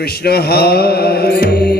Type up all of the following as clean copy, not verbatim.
Krishna Hare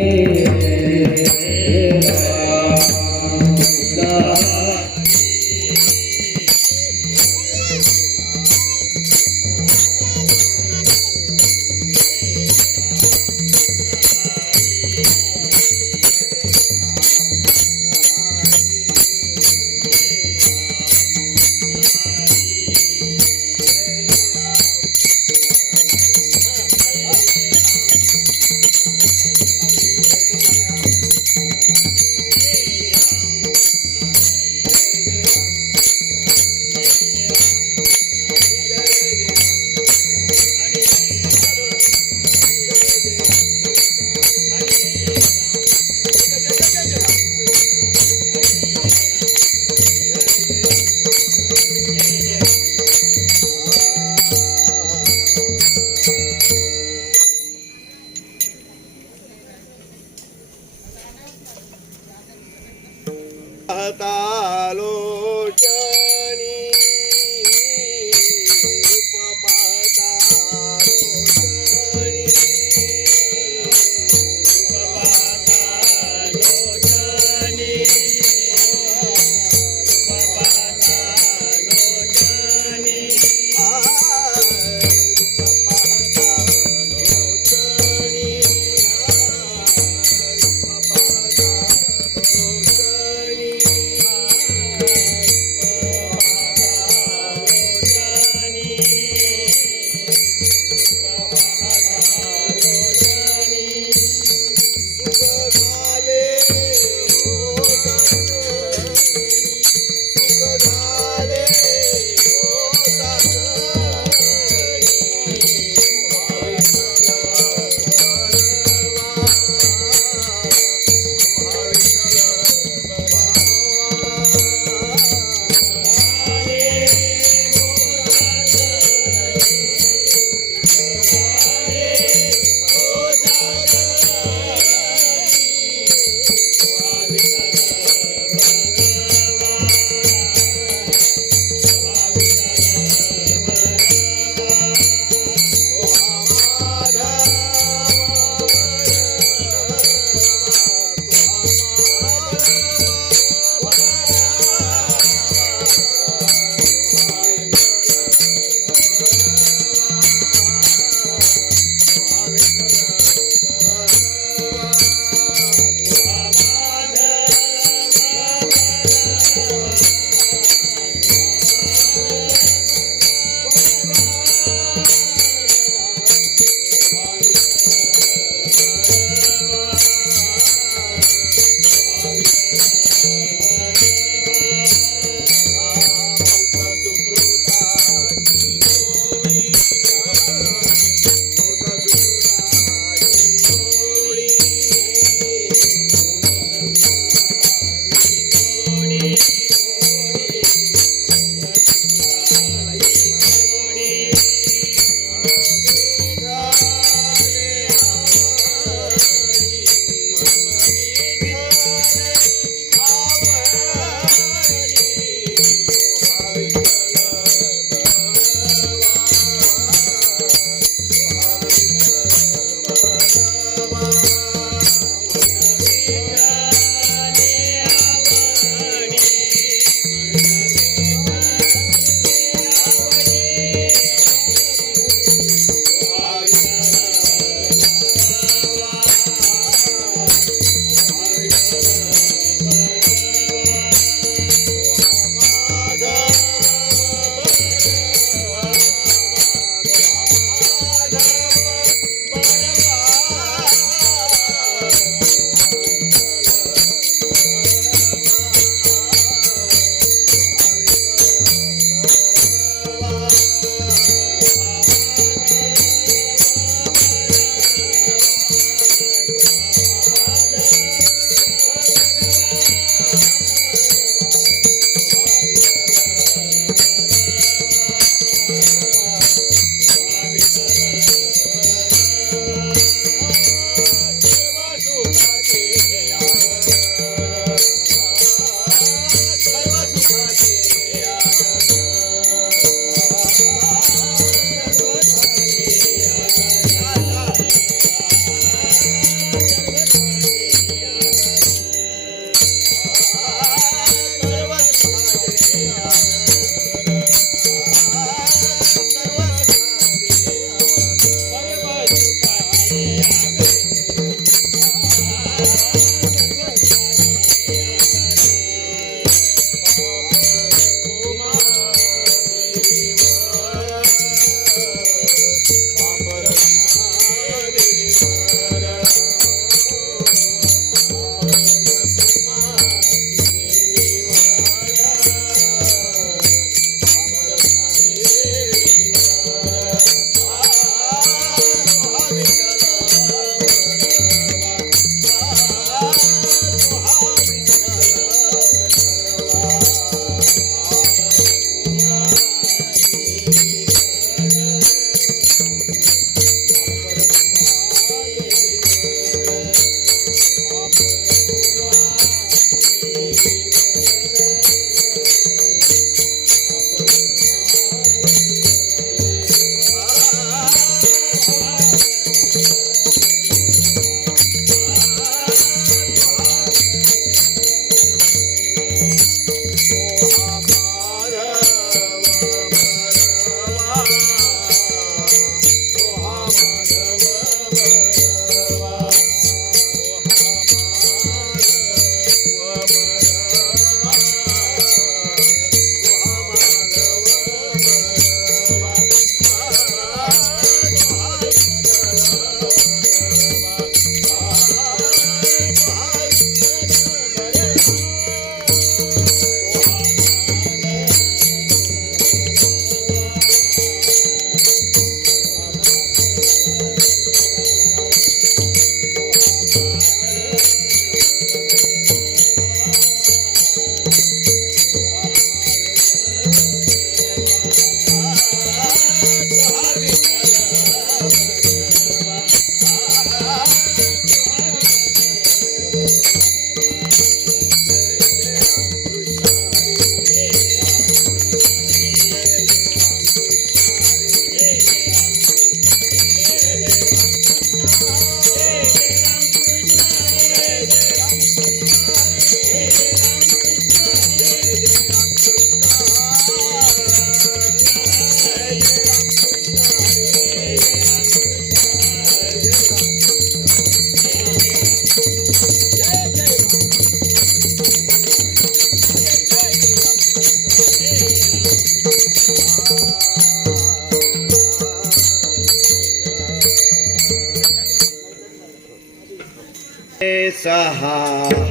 सहा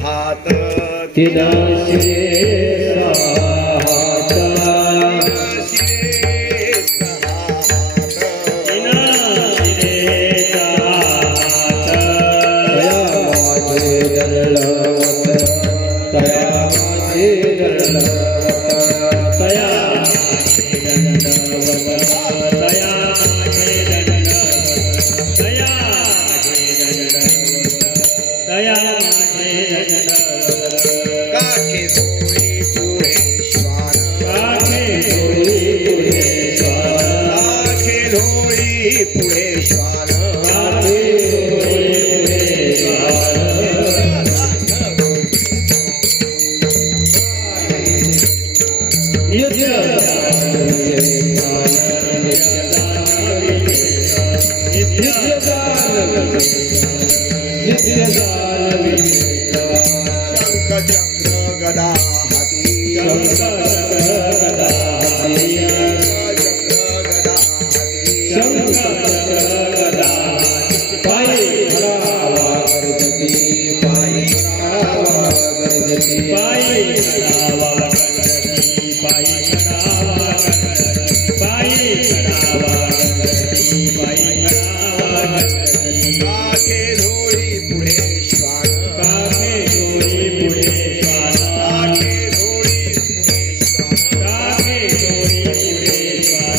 हात तिला शिरे सहा हात शिरे सहा हात तिला शिरे सहा हात तया माझे दंडवत तया माझे दंडवत तया माझे दंडवत तया माझे दंडवत तया माझे दंडवत तया माझे दंडवत काठी जोडी पुढे श्वान काखे जोडी पुढे श्वान काठी जोडी पुढे श्वान काखे जोडी पुढे श्वान नित्य शंख चक्र गदा हाती चक्र गदा हाती पायी घडावा गणपती पायी घडावा गणपती पायी घडावा गणपती पायी घडावा गणपती पायी घडावा गणपती पायी घडावा गणपती काखे जोडी पुढे श्वान काखे जोडी पुढे श्वान काखे जोडी पुढे श्वान काखे जोडी पुढे श्वान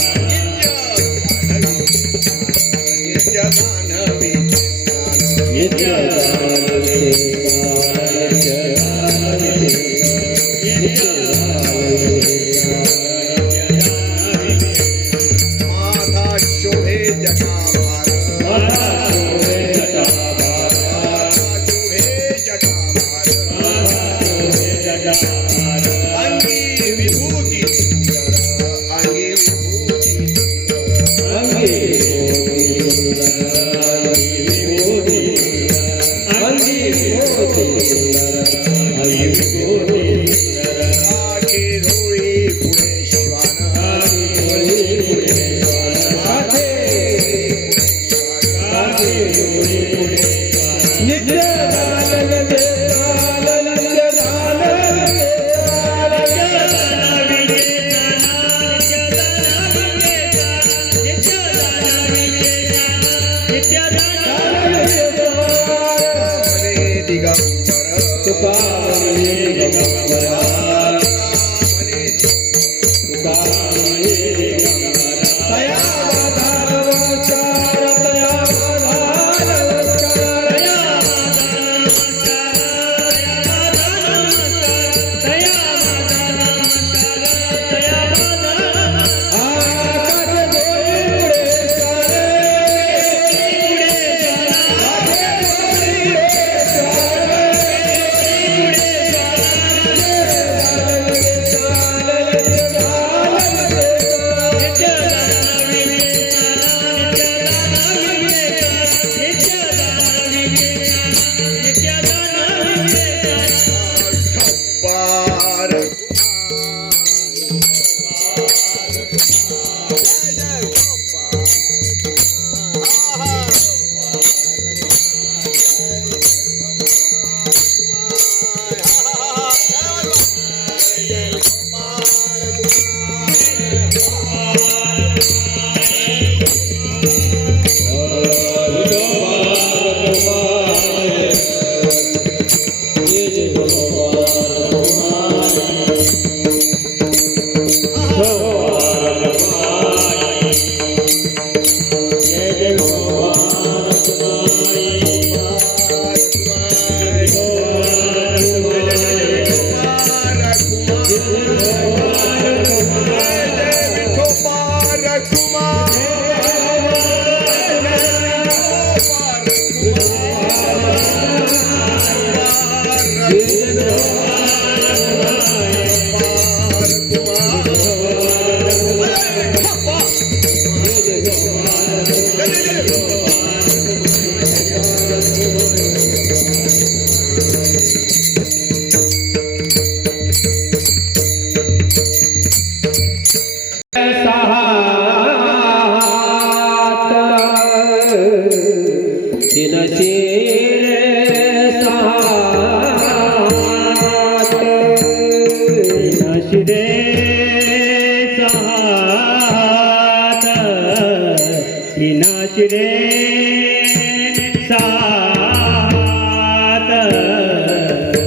नित्य मानवी नित्य दानवे नित्य दानवे नित्य माथा शोभे जटाभार माता शोभे जटाभार शोभे जटाभार माता शोभे जटाभार अंगी विभूती अंगी विभूती अंगी विभूती सुंदर अंगी विभूती सुंदर अंगी विभूती सुंदर काठी जोडी पुढे श्वान काठी जोडी पुढे श्वान काठी काठी जोडी पुढे श्वान नित्य दानवे नित्य दानवे मने दिगंबर तुका मने दिगंबरा मने तुका मने दिगंबरा तया आधार नमस्कार तया आधार नमस्कार तया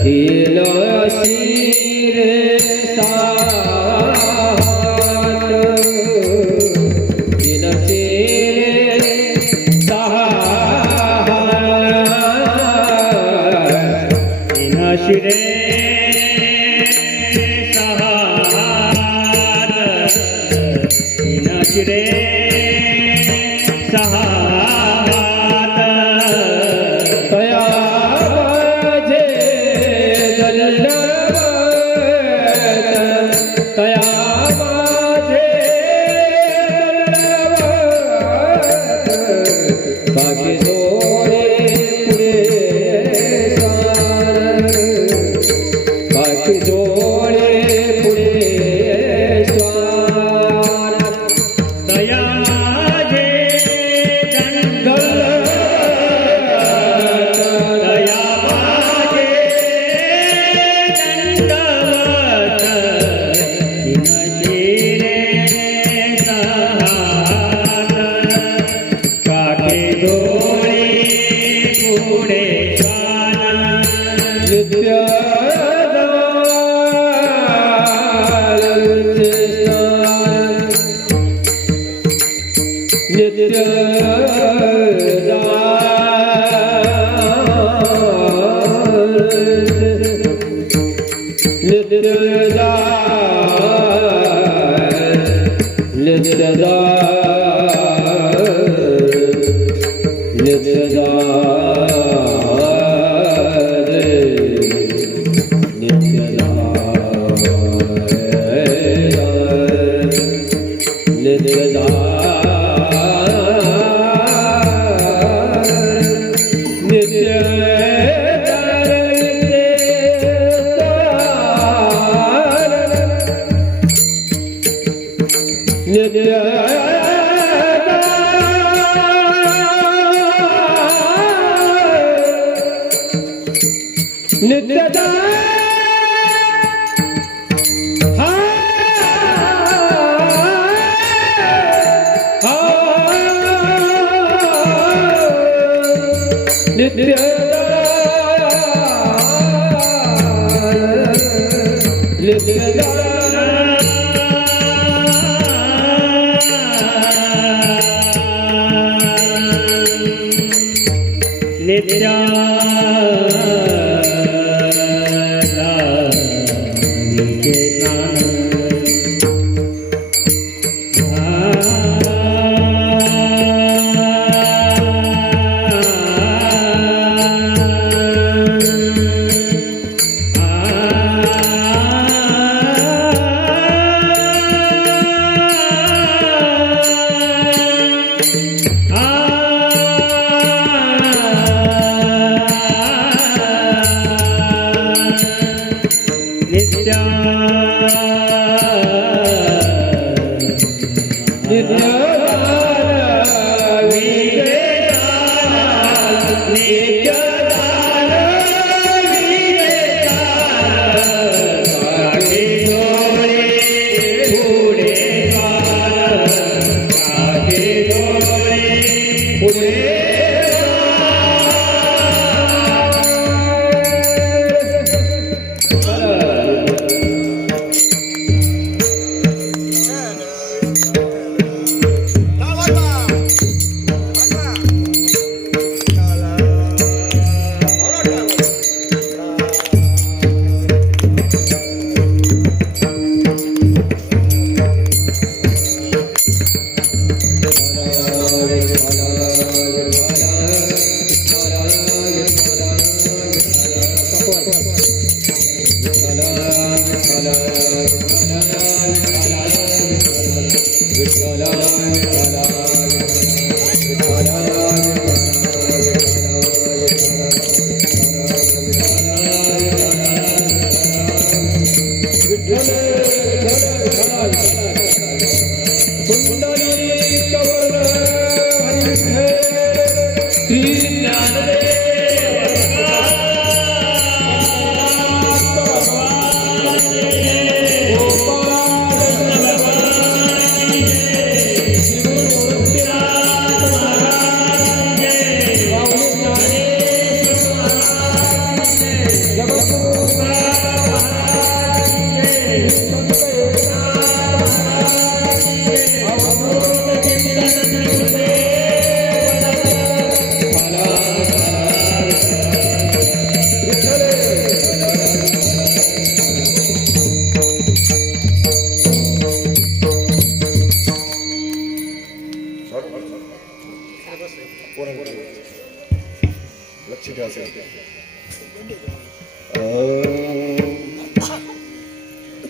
तीन शिरे सात तीन शिरे तीन शिरे तीन शिरे तया माझे दंडवत तया माझे दंडवत बाकी डोळे पुढे स्वार बाकी डोळे पुढे स्वार तया माझे दंडवत तया माझे दंडवत तीन शिरे सात काके डोळे पुढे नित्यदा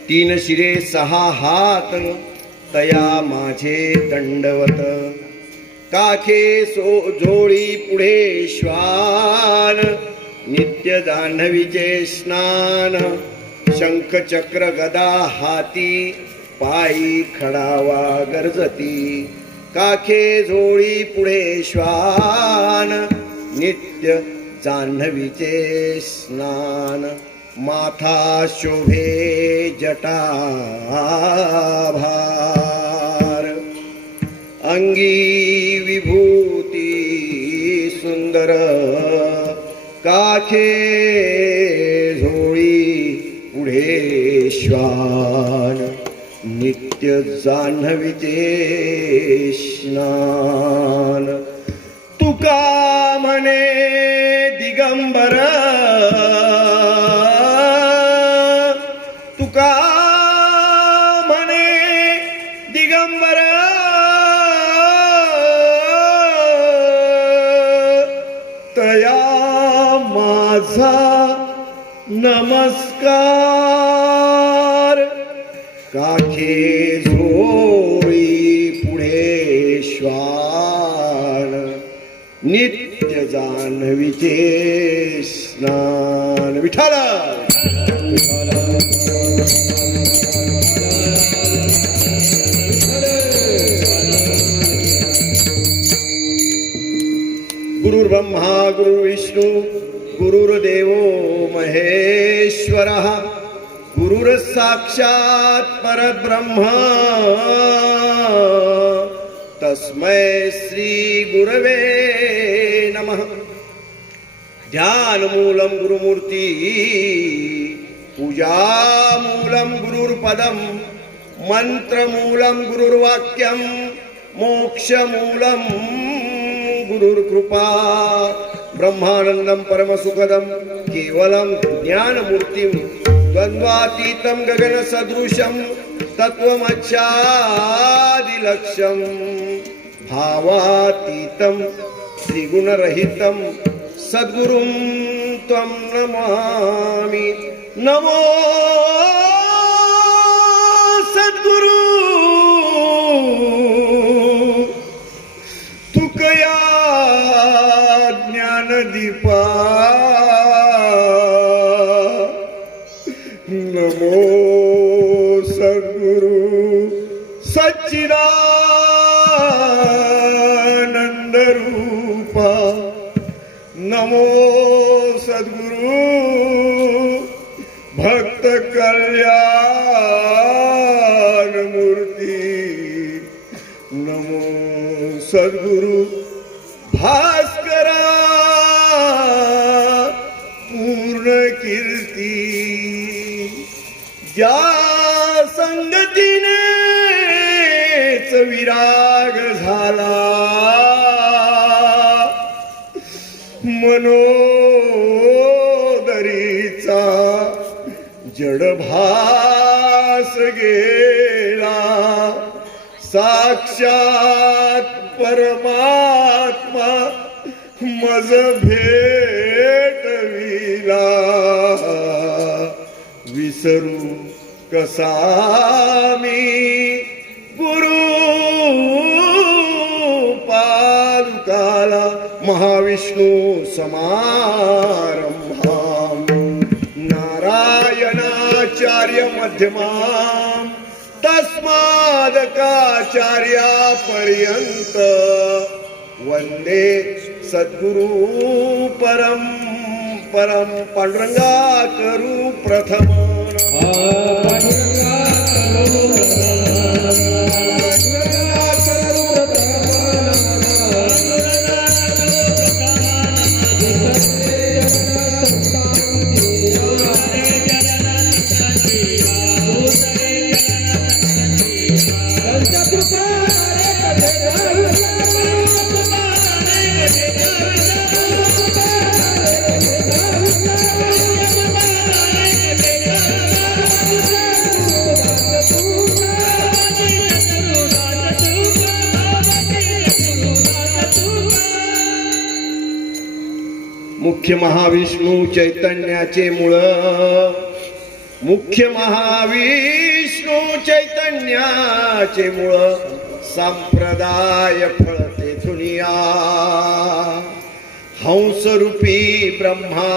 तीन शिरे सहा हात तया माझे दंडवत काखे जोळी पुढे श्वान नित्य जान्हवीचे स्नान शंख चक्र गदा हाती पायी खडावा गरजती काखे जोळी पुढे श्वान नित्य जान्हवीचे स्नान माथा शोभे जटाभार अंगी विभूती सुंदर काखे झोळी पुढे श्वान नित्य जान्हवीचे स्नान तुका म्हणे दिगंबर तुका म्हणे दिगंबर तया माझा नमस्कार काखे झोळी पुढे श्वान नित्य जान्हवीचे स्नान विठ्ठल गुरुर्ब्रह्मा गुरुर्विष्णू गुरुर्देवो महेश्वरः गुरुर्साक्षात् परब्रह्म तस्मै श्री गुरवे नमः ध्यानमूलं गुरुमूर्ति पूजामूलं गुरुर्पदं मंत्रमूलं गुरुर्वाक्यं मोक्षमूलं गुरुर्कृपा ब्रह्मानंदं परमसुखदं केवलं ज्ञानमूर्तिं द्वन्द्वातीतं गगनसदृशं तत्त्वमच्छादिलक्ष्यं भावातीतं त्रिगुणरहितं सद्गुरुं त्वं नमामि नमो सद्गुरु तुकया ज्ञानदीपा नमो सद्गुरु सच्चिदानंद रूपा नमो सद्गुरु भक्त कल्याण मूर्ति नमो सद्गुरु भास्करा पूर्ण कीर्ती ज्या संगतीनेच विराग झाला मनोदरीचा जडभास गेला साक्षात परमात्मा मज भेटविला विसरू कसा मी गुरु पादुकाला महाविष्णु समारंभां नारायणाचार्य मध्यमां तस्मादकाचार्यापर्यंत वंदे सद्गुरु परम परम पांडुरंगा करू प्रथम मुख्य महाविष्णू चैतन्याचे मूळ, मुख्य महाविष्णू चैतन्याचे मूळ, संप्रदाय फळ तेथुनिया, हंसरूपी ब्रह्मा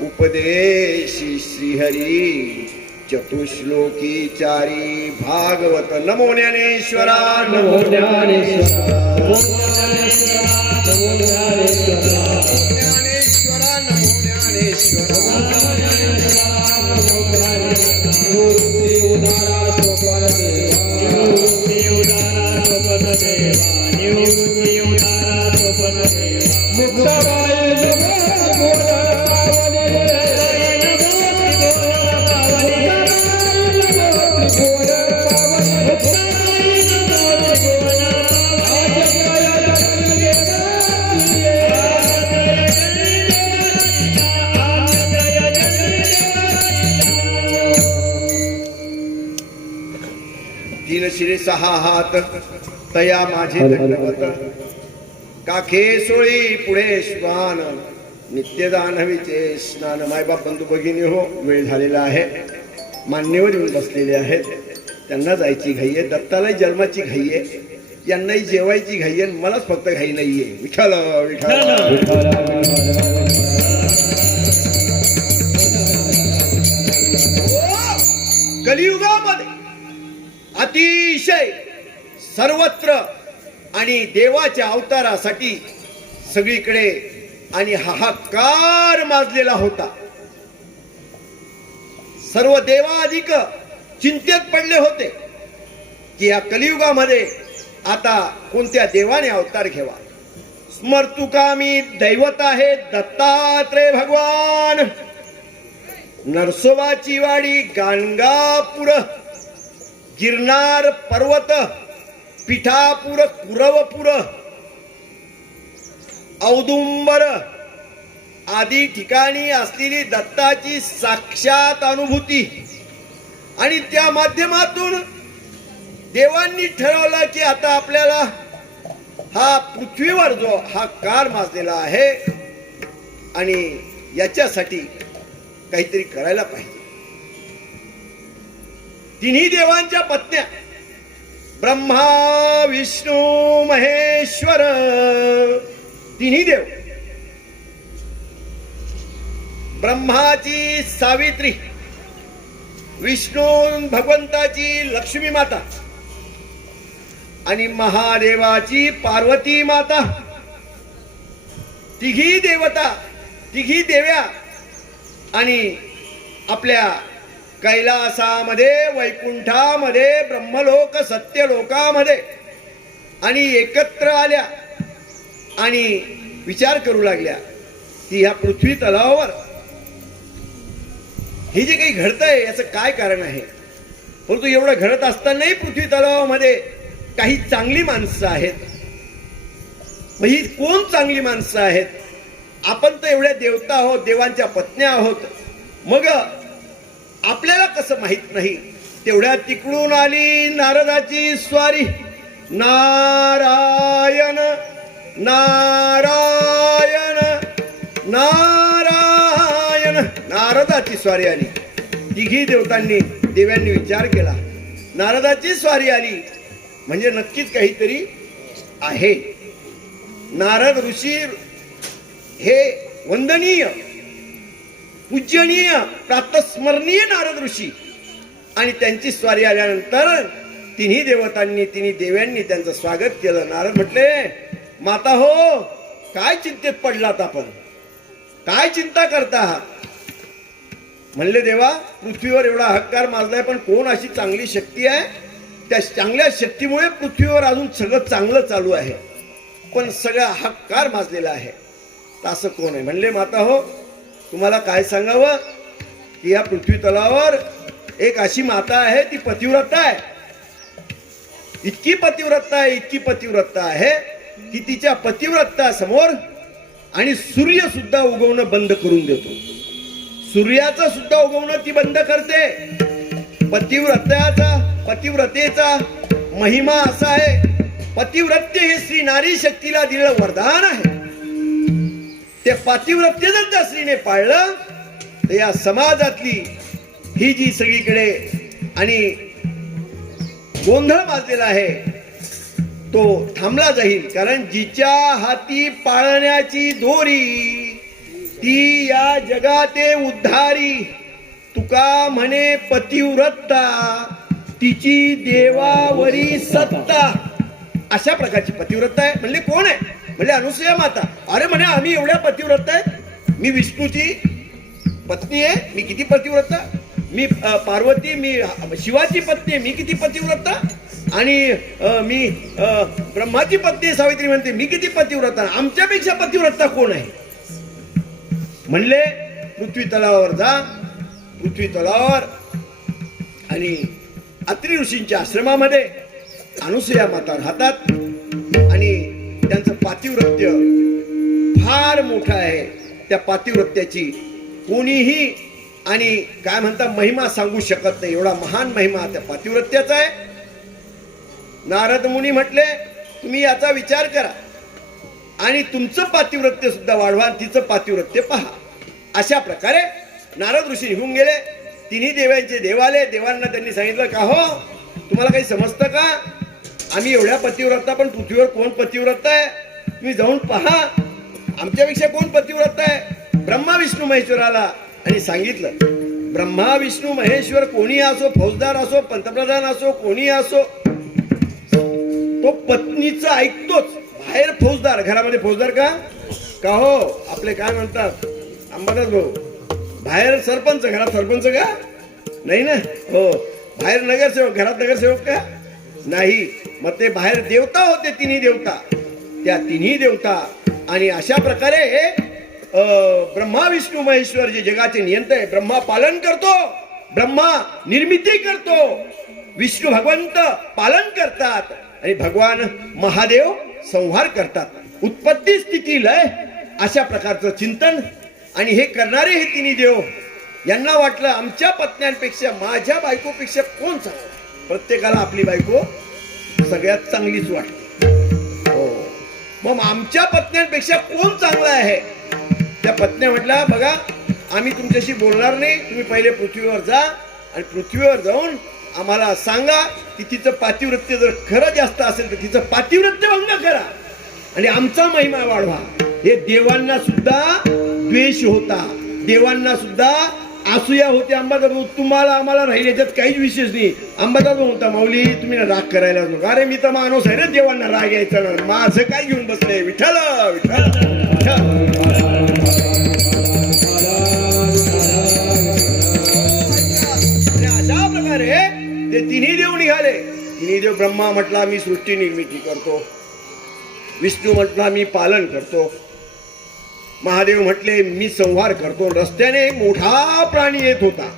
उपदेशी श्रीहरी, चतुश्लोकी चारी भागवत. नमो ज्ञानेश्वरा, नमो ज्ञानेश्वरा, नमो ज्ञानेश्वरा, नमो ज्ञानेश्वरा, नमो ज्ञानेश्वरा. निवृत्ती उदारा स्वपन देवा, निवृत्ती उदारा स्वपन देवा, निवृत्ती उदारा स्वपन देवा. मुक्ताबाई जगत गुण पावनी, तीन शिरे सहा हात तया माझे दंडवत, काखे सोळी पुढे श्वान, नित्यदान हवीचे स्नान. मायबाप बंधू भगिनी हो, वेळ झालेला आहे. मान्यवर येऊन बसलेले आहेत, त्यांना जायची घाई आहे. दत्ताला जन्माची घाई आहे, यांनाही जेवायची घाई आहे, मलाच फक्त घाई नाहीये. विठ्ठल विठ्ठल. कलियुगामध्ये अतिशय सर्वत्र आणि देवाच्या अवतारासाठी सगळीकडे आणि हाहाकार माजलेला होता. सर्व देवाधिक चिंतेत पडले होते की या कलियुगामध्ये आता कोणत्या देवाने अवतार घ्यावा. स्मर्तुकामी दैवत आहे दत्तात्रय भगवान. नरसोबाची वाडी, गाणगापूर, गिरनार पर्वत, पिठापूर, कुरवपूर, औदुंबर आदी ठिकाणी असलेली दत्ताची साक्षात अनुभूती आणि त्या माध्यमातून देवांनी ठरवलं की आता आपल्याला हा पृथ्वीवर जो हा काळ माजलेला आहे आणि याच्यासाठी काहीतरी करायला पाहिजे. तिन्ही देवांच्या पत्न्या ब्रह्मा विष्णू महेश्वर, तिन्ही देव. ब्रह्माची सावित्री, विष्णू भगवंताची लक्ष्मी माता आणि महादेवाची पार्वती माता. तिघी देवता, तिघी देव्या आणि आपल्या कैलासामध्ये, वैकुंठामध्ये, ब्रह्मलोक सत्यलोकामध्ये आणि एकत्र आल्या आणि विचार करू लागल्या की ह्या पृथ्वी तलावावर हे जे काही घडतंय याचं काय कारण आहे. परंतु एवढं घडत असतानाही पृथ्वी तलावामध्ये काही चांगली माणसं आहेत. मग ही कोण चांगली माणसं आहेत. आपण तर एवढ्या देवता आहोत, देवांच्या पत्न्या आहोत, मग आपल्याला कसं माहित नाही. तेवढ्या तिकडून आली नारदाची स्वारी. नारायण नारायण नारायण, नारदाची स्वारी आली. तिघी देवतांनी, देव्यांनी विचार केला, नारदाची स्वारी आली म्हणजे नक्कीच काहीतरी आहे. नारद ऋषी हे वंदनीय, पूजनीय, प्रातस्मरणीय नारद ऋषी आणि त्यांची स्वारी आल्यानंतर तिन्ही देवतांनी, तिन्ही देव्यांनी त्यांचं स्वागत केलं. नारद म्हटले, माता हो, काय चिंतेत पडलात आपण, काय चिंता करता आहात. म्हणले, देवा, पृथ्वीवर एवढा हाहाकार माजलाय, पण कोण अशी चांगली शक्ती आहे, त्या चांगल्या शक्तीमुळे पृथ्वीवर अजून सगळं चांगलं चालू आहे, पण सगळा हाहाकार माजलेला आहे. तर असं कोण आहे. म्हणले, माता हो, तुम्हाला काय सांगावं की या पृथ्वी तलावर एक अशी माता आहे, ती पतिव्रता आहे. इतकी पतिव्रता आहे, इतकी पतिव्रता आहे की तिच्या पतिव्रता समोर आणि सूर्य सुद्धा उगवणं बंद करून देतो. सूर्याचं सुद्धा उगवणं ती बंद करते. पतिव्रतेचा महिमा असा आहे. पतिव्रत्य हे श्री नारी शक्तीला दिलेलं वरदान आहे. ते पातिव्रत्य जर त्या स्त्रीने पाळलं तर या समाजातली ही जी सगळीकडे आणि गोंधळ माजलेला आहे तो थांबला जाईल. कारण जिच्या हाती पाळण्याची दोरी ती या जगाते उद्धारी. तुका म्हणे पतिव्रता तिची देवावरी सत्ता. अशा प्रकारची पतिव्रता आहे. म्हणले कोण आहे? म्हणले अनुसूया माता. अरे म्हणे आम्ही एवढ्या पतिव्रता आहे. मी विष्णूची पत्नी आहे. मी किती पतिव्रता. मी पार्वती मी शिवाची पत्नी आहे. मी किती पतिव्रता. आणि मी ब्रह्माची पत्नी सावित्री म्हणते मी किती पतिव्रता. आमच्यापेक्षा पतिव्रता कोण आहे? म्हणले पृथ्वी तलावावर जा. पृथ्वी तलावावर आणि अत्रि ऋषींच्या आश्रमामध्ये अनुसूया माता राहतात आणि त्यांचं पातिव्रत्य फार मोठं आहे. त्या पातिव्रत्याची कोणीही आणि काय म्हणता महिमा सांगू शकत नाही. एवढा महान महिमा त्या पातिव्रत्याचा आहे. नारद मुनी म्हटले तुम्ही याचा विचार करा आणि तुमचं पातिव्रत्य सुद्धा वाढवा, तिचं पातिव्रत्य पहा. अशा प्रकारे नारद ऋषी निघून गेले. तिन्ही देवांचे देव आले. देवांना त्यांनी सांगितलं का हो तुम्हाला काही समजतं का? आम्ही एवढ्या पतिव्रता पण पृथ्वीवर कोण पतिव्रता आहे? तुम्ही जाऊन पहा आमच्यापेक्षा कोण पतिव्रता आहे. ब्रह्मा विष्णू महेश्वराला आणि सांगितलं. ब्रह्मा विष्णू महेश्वर कोणी असो, फौजदार असो, पंतप्रधान असो, कोणी असो, तो पत्नीचं ऐकतोच. बाहेर फौजदार, घरामध्ये फौजदार का हो आपले काय म्हणतात अंबादास भाऊ, बाहेर सरपंच, घरात सरपंच का नाही ना. हो बाहेर नगरसेवक, घरात नगरसेवक का नाही. मग ते बाहेर देवता होते तिन्ही देवता. त्या तिन्ही देवता आणि अशा प्रकारे ब्रह्मा विष्णू महेश्वर जे जगाचे नियंता आहे. ब्रह्मा पालन करतो, ब्रह्मा निर्मिती करतो, विष्णू भगवंत पालन करतात आणि भगवान महादेव संहार करतात. उत्पत्ती स्थिती लय अशा प्रकारचं चिंतन. आणि हे करणारे हे तिन्ही देव यांना वाटलं आमच्या पत्न्यांपेक्षा माझ्या बायकोपेक्षा कोण चांगला. प्रत्येकाला आपली बायको सगळ्यात चांगलीच वाटते. हो मग आमच्या पत्न्यांपेक्षा कोण चांगला आहे. त्या पत्न्या म्हटल्या बघा आम्ही तुमच्याशी बोलणार नाही. तुम्ही पहिले पृथ्वीवर जा आणि पृथ्वीवर जाऊन आम्हाला सांगा की तिचं पातिव्रत्य जर खरं जास्त असेल तर तिचं पातिव्रत्य भंग करा आणि आमचा महिमा वाढवा. हे देवांना सुद्धा द्वेष होता. देवांना सुद्धा असूया होते. अंबादास भाऊ तुम्हाला आम्हाला राहील याच्यात काहीच विशेष नाही. अंबादास भाऊ होता माऊली तुम्ही राग करायला नको. अरे मी तर माणूस आहे रे, देवांना राग यायचा ना. माझं काय घेऊन बसले. विठ्ठल अशा प्रकारे ते तिन्ही देव निघाले. तिन्ही देव ब्रह्मा म्हटला मी सृष्टी निर्मिती करतो. विष्णू म्हटला मी पालन करतो. महादेव म्हटले मी संहार करतो. रस्त्याने एक मोठा प्राणी येत होता.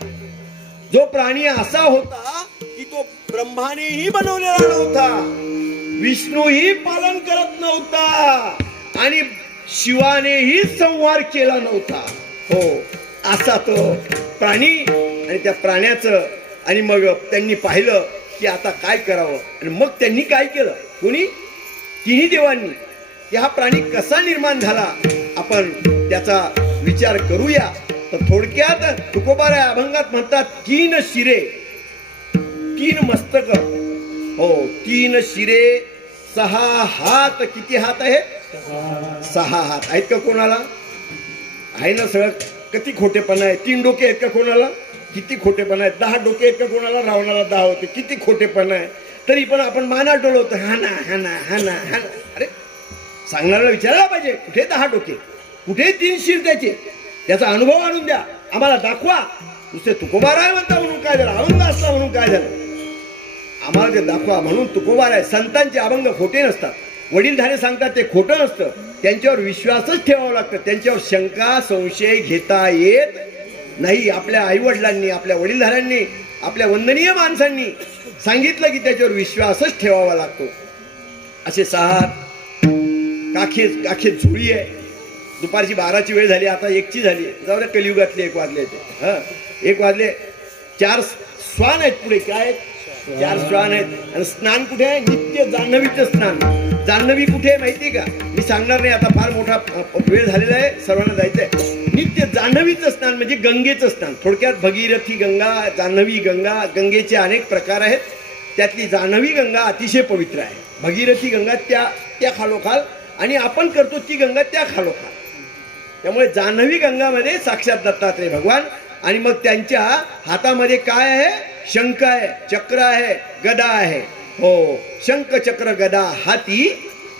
जो प्राणी असा होता की तो ब्रह्मानेही बनवलेला नव्हता, विष्णूही पालन करत नव्हता आणि शिवानेही संहार केला नव्हता. हो असा तो प्राणी. आणि त्या प्राण्याचं आणि मग त्यांनी पाहिलं की आता काय करावं. आणि मग त्यांनी काय केलं कोणी तिन्ही देवांनी की हा प्राणी कसा निर्माण झाला आपण त्याचा विचार करूया. तर थोडक्यात तुकोबाराय अभंगात म्हणतात 3 शिरे 3 मस्तक. हो 3 शिरे 6 हात. किती हात आहेत? 6 हात आहेत का कोणाला? आहे ना सगळं. किती खोटेपणा आहे. 3 डोके आहेत का कोणाला? किती खोटेपणा आहे. 10 डोके आहेत का कोणाला? रावणाला 10 होते. किती खोटेपणा आहे. तरी पण आपण माना टोलवतो. हा ना हा ना हा ना हा ना. अरे सांगणाऱ्याला विचारायला पाहिजे कुठे 10 डोके, कुठे 3 शिर त्याचे. त्याचा अनुभव आणून द्या आम्हाला, दाखवा. नुसते तुकोबाराय म्हणता म्हणून काय झालं, अभंग असला म्हणून काय झालं, आम्हाला ते दाखवा. म्हणून तुकोबाराय संतांचे अभंग खोटे नसतात. वडीलधारे सांगतात ते खोटं नसतं. त्यांच्यावर विश्वासच ठेवावा लागतं. त्यांच्यावर शंका संशय घेता येत नाही. आपल्या आईवडिलांनी, आपल्या वडीलधाऱ्यांनी, आपल्या वंदनीय माणसांनी सांगितलं की त्याच्यावर विश्वासच ठेवावा लागतो. असे 6 काखेत झुळी आहे. दुपारची 12ची वेळ झाली, आता 1ची झाली. जाऊ द्या कलियुगातले 1 वाजले ते. 1 वाजले. 4 श्वान आहेत पुढे. काय आहेत? 4 श्वान आहेत. आणि स्नान कुठे आहे? नित्य जान्हवीचं स्नान. जान्हवी कुठे आहे माहिती का? मी सांगणार नाही, आता फार मोठा वेळ झालेला आहे, सर्वांना जायचंय. नित्य जान्हवीचं स्नान म्हणजे गंगेचं स्नान. थोडक्यात भगीरथी गंगा, जान्हवी गंगा, गंगेचे अनेक प्रकार आहेत. त्यातली जान्हवी गंगा अतिशय पवित्र आहे. भगीरथी गंगा त्या खालोखाल, आणि आपण करतो ती गंगा त्या खालोखाल. त्यामुळे जान्हवी गंगामध्ये साक्षात दत्तात्रय भगवान, आणि मग त्यांच्या हातामध्ये काय आहे? शंख आहे, चक्र आहे, गदा आहे. हो, शंख चक्र गदा हाती,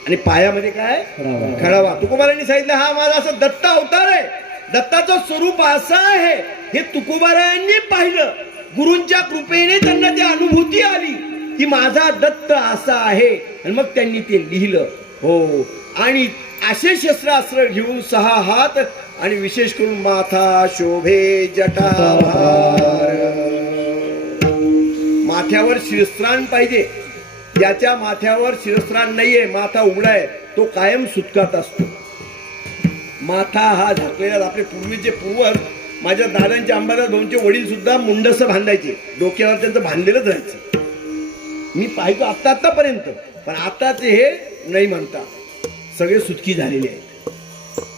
आणि पायामध्ये काय? खळावा. तुकोबारांनी सांगितलं हा माझा असं दत्त अवतार आहे. दत्ताचं स्वरूप असं आहे हे तुकोबारायांनी पाहिलं. गुरूंच्या कृपेने त्यांना ती अनुभूती आली की माझा दत्त असा आहे, आणि मग त्यांनी ते लिहिलं. हो, आणि असे शस्त्रास्त्र घेऊन 6 हात, आणि विशेष करून माथा शोभे जटाभार. माथ्यावर शिरस्त्राण पाहिजे. ज्याच्या माथ्यावर शिरस्त्राण नाहीये, माथा उघडा आहे, तो कायम सुटकात असतो. माथा हा झाकलेला. आपले पूर्वीचे पूर्वज, माझ्या दादांचे अंबादास भाऊंचे वडील सुद्धा मुंडस बांधायचे, डोक्यावर त्यांचं बांधलेलंच राहायचं. मी पाहितो आतापर्यंत, पण आताचे हे नाही म्हणता, सगळे सुटकी झालेले आहेत.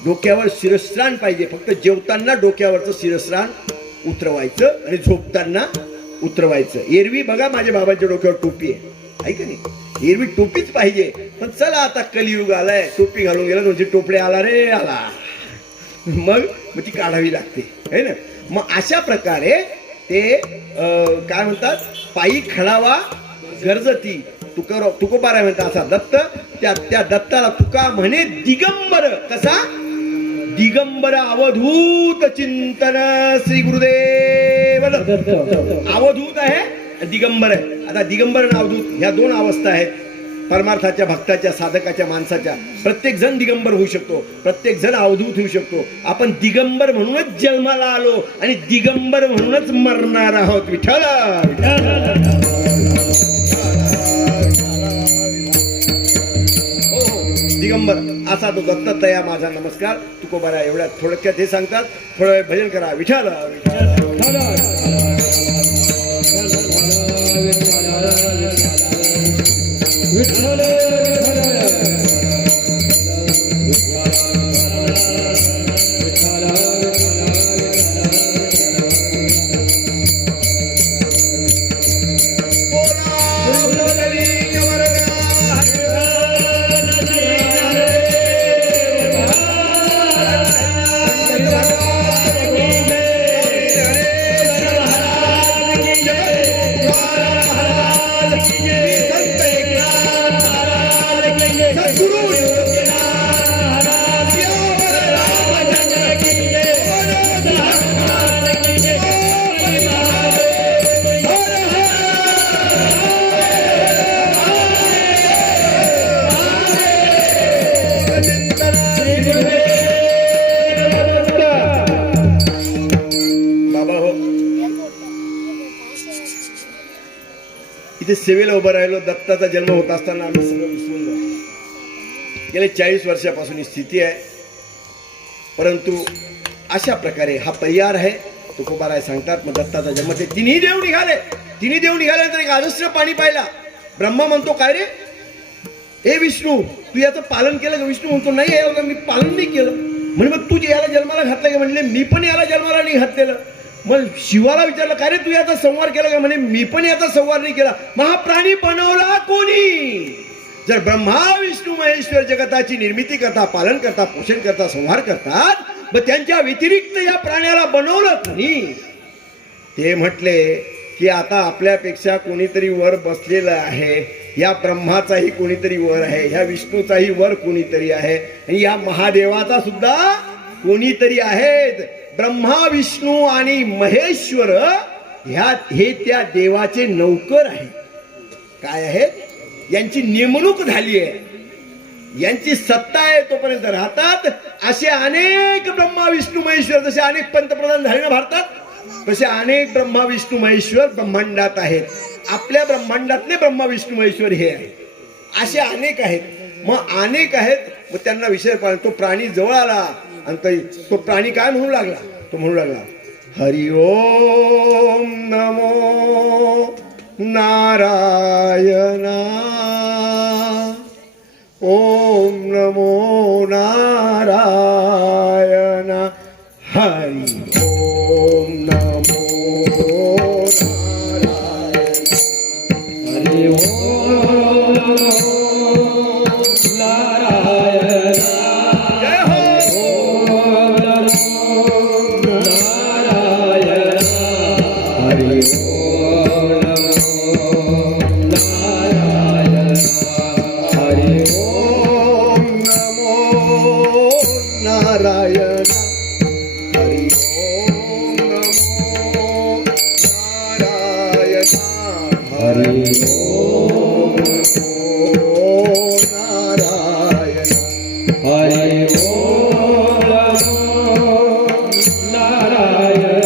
डोक्यावर शिरस्त्राण पाहिजे. फक्त जेवताना डोक्यावरचं शिरस्त्राण उतरवायचं आणि झोपताना उतरवायचं. एरवी बघा माझ्या बाबांच्या डोक्यावर टोपी आहे का नाही? एरवी टोपीच पाहिजे. पण चला आता कलियुग आलाय, टोपी घालून गेला म्हणजे टोपडे आला रे आला, मग ती काढावी लागते है ना. मग अशा प्रकारे ते काय म्हणतात, पायी खळावा गरजती. तुकोबाराय म्हणतात असा दत्त. त्या दत्ताला तुका म्हणे दिगंबर. कसा? दिगंबर अवधूत चिंतन श्री गुरुदेव. अवधूत आहे, दिगंबर आहे. आता दिगंबर आणि अवधूत ह्या 2 अवस्था आहेत परमार्थाच्या, भक्ताच्या, साधकाच्या, माणसाच्या. प्रत्येक जण दिगंबर होऊ शकतो, प्रत्येक जण अवधूत होऊ शकतो. आपण दिगंबर म्हणूनच जन्माला आलो आणि दिगंबर म्हणूनच मरणार आहोत. विठ्ठल दिगंबर असा तो दत्ततया माझा नमस्कार. तुकोबारा एवढ्या थोडक्यात हे सांगतात. थोडं वेळ भजन करा. विठ्ठल इथे सेवेला उभं राहिलो. दत्ताचा जन्म होत असताना आम्ही सगळं विसरून जातो. गेले 40 वर्षापासून ही स्थिती आहे. परंतु अशा प्रकारे हा परिहार आहे. तुकोबाराय सांगतात मग दत्ताचा जन्म ते तिन्ही देव निघाल्यानंतर एक अजस्र पाणी पाहिला. ब्रह्मा म्हणतो काय रे, हे विष्णू तू याचं पालन केलं का? विष्णू म्हणतो नाही याला मी पालन नाही केलं. म्हणजे मग तू याला जन्माला घातलं का? म्हणले मी पण याला जन्माला नाही घातलेलं. मग शिवाला विचारलं काय रे तू याचा संहार केला का? म्हणे मी पण याचा संहार नाही केला. मग हा प्राणी बनवला कोणी? जर ब्रह्मा विष्णू महेश्वर जगताची निर्मिती करता, पालन करता, पोषण करता, संहार करतात, मग त्यांच्या व्यतिरिक्त या प्राण्याला बनवलं कोणी? ते म्हटले की आता आपल्यापेक्षा कोणीतरी वर बसलेलं आहे. या ब्रह्माचाही कोणीतरी वर आहे, ह्या विष्णूचाही वर कोणीतरी आहे, आणि या महादेवाचा सुद्धा कोणीतरी आहेत. ब्रह्मा विष्णू आणि महेश्वर हे त्या देवाचे नौकर आहेत. काय आहेत? यांची नेमणूक झाली आहे, यांची सत्ता आहे, तोपर्यंत राहतात. असे अनेक ब्रह्मा विष्णू महेश्वर, जसे अनेक पंतप्रधान झाले ना भारतात, तसे अनेक ब्रह्मा विष्णू महेश्वर ब्रह्मांडात आहेत. आपल्या ब्रह्मांडातले ब्रह्मा विष्णू महेश्वर हे आहेत. असे अनेक आहेत. मग अनेक आहेत. मग त्यांना विषय पाहिजे. तो प्राणी जवळ आला आणि तो प्राणी काय म्हणू लागला? तो म्हणू लागला हरि ओम नमो नारायणा ओम नमो नारायण हरि ओम नमो नारायण हरि ओम नारायण जय हो ओम नारायण हरि ओम नारायण हरि ओम नमो नारायण हरि ओम नमो नारायण हरि ओम नारायण हरि ओम नारायण हरि ओम नारायण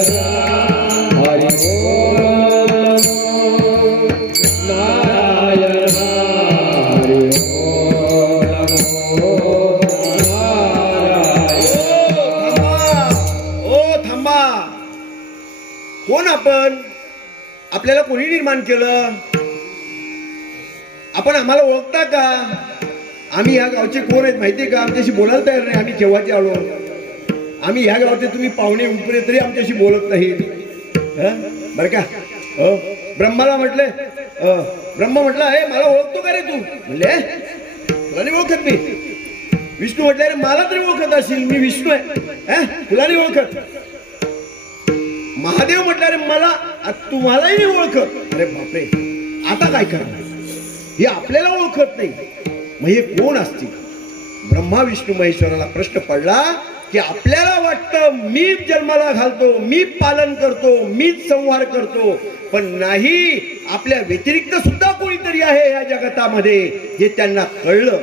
हरि ओम नारायण ओ थांबा कोण आपण आपल्याला कोणी निर्माण केलं आपण आम्हाला ओळखता का आम्ही ह्या गावचे कोण आहेत माहितीये का आमच्याशी बोलायला तयार नाही आम्ही केव्हाचे आलो आम्ही ह्या गावचे तुम्ही पाहुणे उपरे तरी आमच्याशी बोलत नाही बरं का ब्रह्माला म्हटले ब्रह्मा म्हटलं हे मला ओळखतो का रे तू म्हणले तुला नाही ओळखत मी विष्णू म्हटले अरे मला तरी ओळखत असेल मी विष्णू आहे तुला नाही ओळखत महादेव म्हटलं अरे मला तुम्हालाही नाही ओळखत अरे बापरे आता काय करणार हे आपल्याला ओळखत नाही मग हे कोण असतील ब्रह्मा विष्णू महेश्वराला प्रश्न पडला की आपल्याला वाटतं मीच जन्माला घालतो मीच पालन करतो मीच संहार करतो पण नाही आपल्या व्यतिरिक्त सुद्धा कोणीतरी आहे या जगतामध्ये हे त्यांना कळलं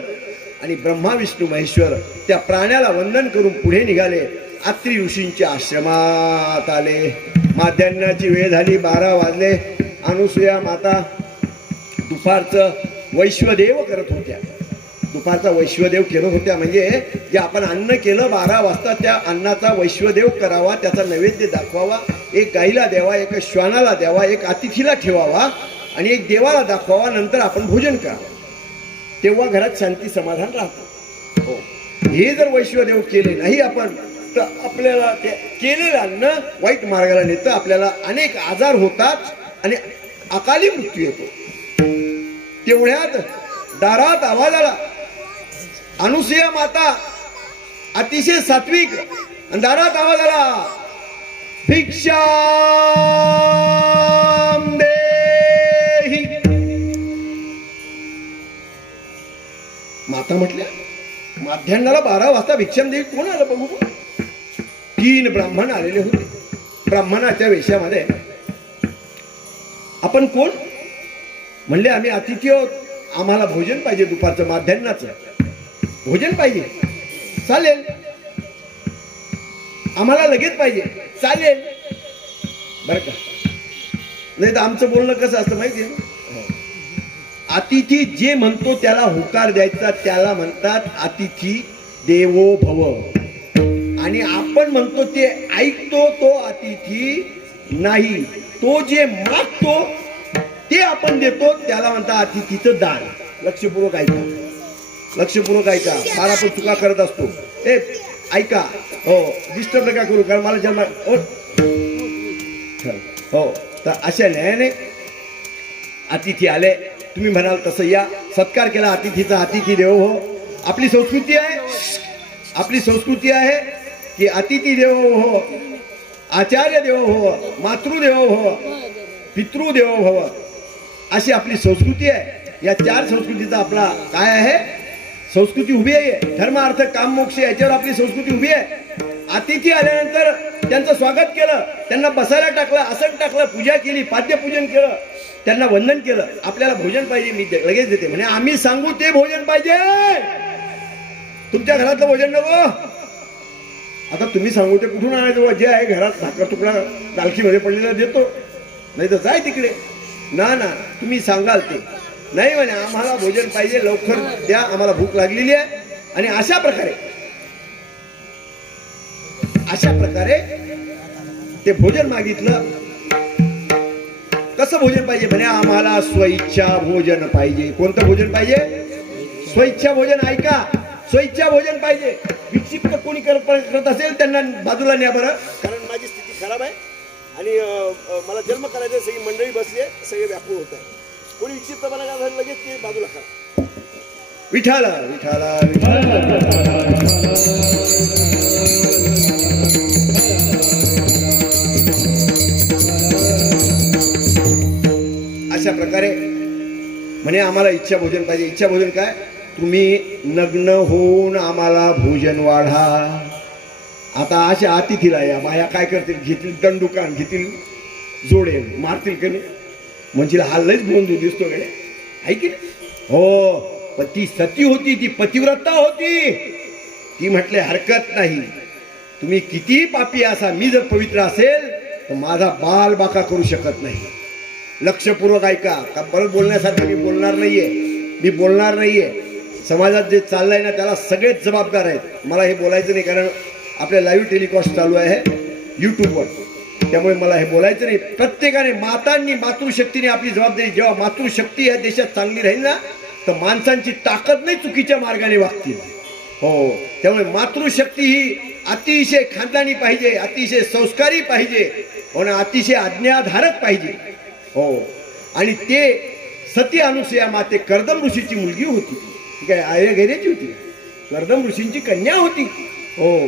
आणि ब्रह्मा विष्णू महेश्वर त्या प्राण्याला वंदन करून पुढे निघाले अत्रि ऋषींच्या आश्रमात आले माध्यान्हाची वेळ झाली 12 वाजले अनुसूया माता दुपारचं वैश्वदेव करत होत्या दुपारचा वैश्वदेव करत होत्या म्हणजे जे आपण अन्न केलं 12 वाजता त्या अन्नाचा वैश्वदेव करावा त्याचा नैवेद्य दाखवावा एक गाईला द्यावा एक श्वानाला द्यावा एक अतिथीला ठेवावा आणि एक देवाला दाखवावा नंतर आपण भोजन करावं तेव्हा घरात शांती समाधान राहतं हो हे जर वैश्वदेव केले नाही आपण तर आपल्याला ते केलेलं अन्न वाईट मार्गाला नेतं आपल्याला अनेक आजार होतात आणि अकाली मृत्यू येतो तेवढ्यात दारात आवाज आला अनुसूया माता अतिशय सात्विक आणि दारात आवाज आला भिक्षाम देहि माता म्हटल्या माध्यान्हाला 12 वाजता भिक्षाम देवी कोण आलं बघू 3 ब्राह्मण आलेले होते ब्राह्मणाच्या वेशामध्ये आपण कोण म्हणले आम्ही अतिथी आहोत आम्हाला भोजन पाहिजे दुपारचं माध्यान्हाचं भोजन पाहिजे चालेल आम्हाला लगेच पाहिजे चालेल बरं का नाही तर आमचं बोलणं कसं असतं माहिती अतिथी जे म्हणतो त्याला होकार द्यायचा त्याला म्हणतात अतिथी देवो भव आणि आपण म्हणतो ते ऐकतो तो अतिथी नाही तो जे मागतो ते आपण देतो त्याला म्हणतात अतिथीचं दान लक्षपूर्वक ऐका लक्षपूर्वक ऐका फार आपण चुका करत असतो ए ऐका हो डिस्टर्ब नका करू कारण मला जन्म हो तर अशा न्यायाने अतिथी आले तुम्ही म्हणाल तसं या सत्कार केला अतिथीचा अतिथी देवो हो आपली संस्कृती आहे की अतिथी देवो हो आचार्य देवो हो मातृदेवो हो पितृदेवो भव अशी आपली संस्कृती आहे या 4 संस्कृतीचा आपला काय आहे संस्कृती उभी आहे धर्म अर्थ काम मोक्ष याच्यावर आपली संस्कृती उभी आहे अतिथी आल्यानंतर त्यांचं स्वागत केलं त्यांना बसायला टाकलं आसन टाकलं पूजा केली पाद्यपूजन केलं त्यांना वंदन केलं आपल्याला भोजन पाहिजे मी लगेच देते म्हणे आम्ही सांगू ते भोजन पाहिजे तुमच्या घरातलं भोजन नको आता तुम्ही सांगू ते कुठून आणायचं जे आहे घरात भाकर तुकडा दालखीमध्ये पडलेला देतो नाही तर जाय तिकडे ना तुम्ही सांगाल ते नाही म्हणे आम्हाला भोजन पाहिजे लवकर द्या आम्हाला भूक लागलेली आहे आणि अशा प्रकारे ते भोजन मागितलं कसं भोजन पाहिजे म्हणे आम्हाला स्वइच्छा भोजन पाहिजे. कोणतं भोजन पाहिजे? स्वइच्छा भोजन. ऐका, स्वइच्छा भोजन पाहिजे. विक्षिप्त कोणी करत असेल त्यांना बाजूला न्या बरं, कारण माझी स्थिती खराब आहे आणि मला जन्म करायचा. सगळी मंडळी बसली आहे, सगळे व्याकुळ होत आहे. कोणी विक्षिप्तपणा का झालं लगेच ते बाजूला करा. विठाला विठाला अशा प्रकारे म्हणे आम्हाला इच्छा भोजन पाहिजे. इच्छा भोजन काय? तुम्ही नग्न होऊन आम्हाला भोजन वाढा. आता अशा अतिथीला या बाया काय करतील? घेतील दंडुकान, घेतील जोडे, मारतील का नाही? म्हणजे हा लयच बोंधू दिसतो कडे, आहे की नाही? हो, पण ती सती होती, ती पतिव्रता होती. ती म्हटले हरकत नाही, तुम्ही किती पापी असा, मी जर पवित्र असेल तर माझा बाल बाका करू शकत नाही. लक्षपूर्वक ऐका. का परत बोलण्यासारखं मी बोलणार नाहीये, मी बोलणार नाहीये. समाजात जे चाललंय ना त्याला सगळेच जबाबदार आहेत. मला हे बोलायचं नाही, कारण आपल्या लाईव्ह टेलिकास्ट चालू आहे यूट्यूबवर, त्यामुळे मला हे बोलायचं नाही. प्रत्येकाने मातांनी, मातृशक्तीने आपली जबाबदारी, जेव्हा मातृशक्ती या देशात चांगली राहील ना तर माणसांची ताकद नाही चुकीच्या मार्गाने वागतील. हो, त्यामुळे मातृशक्ती ही अतिशय खानदानी पाहिजे, अतिशय संस्कारी पाहिजे, हो ना, अतिशय आज्ञाधारक पाहिजे. हो, आणि ते सती अनुसूया माते कर्दम ऋषीची मुलगी होती. ती काय आर्यगैरेची होती? कर्दम ऋषींची कन्या होती. हो,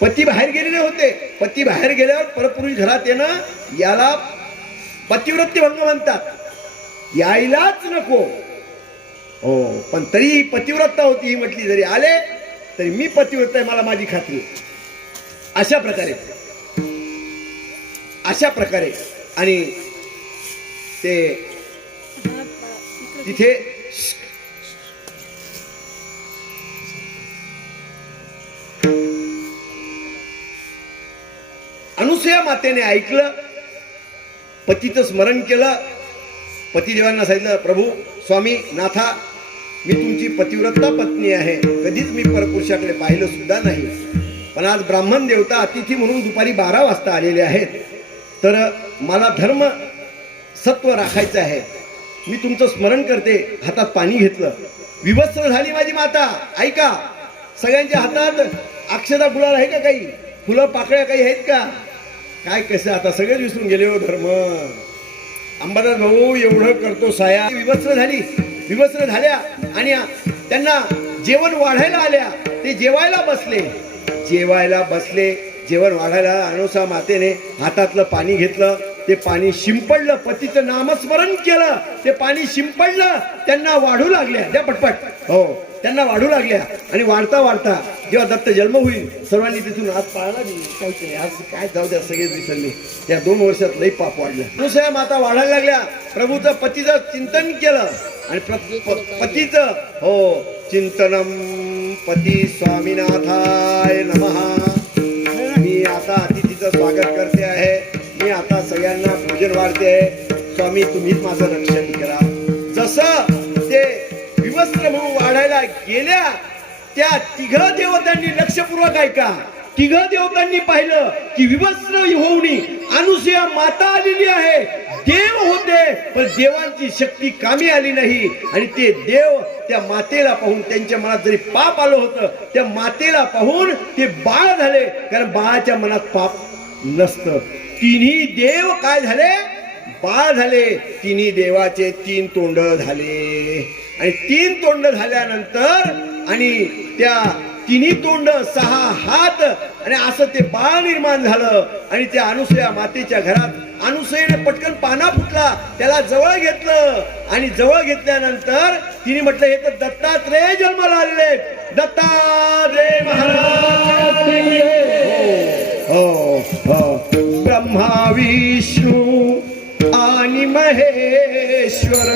पती बाहेर गेलेले होते. पती बाहेर गेल्यावर परपुरुष घरात येणं याला पतिव्रत्य भंग म्हणतात. यायलाच नको. हो, पण तरी पतिव्रता होती. ही म्हटली जरी आले तरी मी पतिव्रता आहे, मला माझी खात्री. अशा प्रकारे आणि ते तिथे अनुसूया मातेने ऐकलं, पतीचं स्मरण केलं. पतिदेवांना सांगितलं, प्रभू, स्वामी, नाथा, मी तुमची पतिव्रता पत्नी आहे, कधीच मी परपुरुषाकडे पाहिलं सुद्धा नाही. पण आज ब्राह्मण देवता अतिथी म्हणून दुपारी 12 वाजता आलेले आहेत, तर मला धर्म सत्व राखायचं आहे. मी तुमचं स्मरण करते. हातात पाणी घेतलं, विवस्त्र झाली माझी माता. ऐका, सगळ्यांच्या हातात अक्षता गुलाल आहे का? काही फुलं पाकळ्या काही आहेत का? काय कसं आता सगळेच विसरून गेले हो धर्म. अंबादास भाऊ एवढं करतो साया. विवस्त्र झाल्या आणि त्यांना जेवण वाढायला आल्या. ते जेवायला बसले. जेवण वाढायला अनुसूया मातेने हातातलं पाणी घेतलं, ते पाणी शिंपडलं, पतीचं नामस्मरण केलं, ते पाणी शिंपडलं, त्यांना वाढू लागल्या. द्या पटपट. हो, त्यांना वाढू लागल्या. आणि वाढता जेव्हा दत्त जन्म होईल सर्वांनी तिथून आज पाळला नाही, काहीच नाही, आज काय जाऊ द्या, सगळेच विसरले. या 2 वर्षात लई पाप वाढलं. अनुसूया माता वाढायला लागल्या. प्रभूचं, पतीचं चिंतन केलं आणि पतीचं, हो, चिंतनम पती स्वामीनाथाय नमः. मी आता अतिथीचं स्वागत करते आहे. मी आता सगळ्यांना भोजन वाढते आहे. स्वामी, तुम्हीच माझं रक्षण करा. जसं ते विवस्त्र म्हणून वाढायला गेल्या, त्या तिघ देवतांनी, लक्षपूर्वक ऐका, तिघ देवतांनी पाहिलं की विवस्त्र होऊन अनुसूया माता आलेली आहे. देव होते, पण देवांची शक्ती कामी आली नाही. आणि ते देव त्या मातेला पाहून, त्यांच्या मनात जरी पाप आलं होतं, त्या मातेला पाहून ते बाळ झाले, कारण बाळाच्या मनात पाप नसतं. तिन्ही देव काय झाले? बाळ झाले. तिन्ही देवाचे 3 तोंड झाले. आणि 3 तोंड झाल्यानंतर आणि त्या तिन्ही तोंड 6 हात आणि असं ते बाळ निर्माण झालं. आणि त्या अनुसूया मातेच्या घरात अनुसूयेने पटकन पाना फुटला, त्याला जवळ घेतलं. आणि जवळ घेतल्यानंतर तिने म्हटलं, हे तर दत्तात्रेय जन्माला आलेले, दत्तात्रेय महाराज. हो, ब्रह्मा विष्णू आणि महेश्वर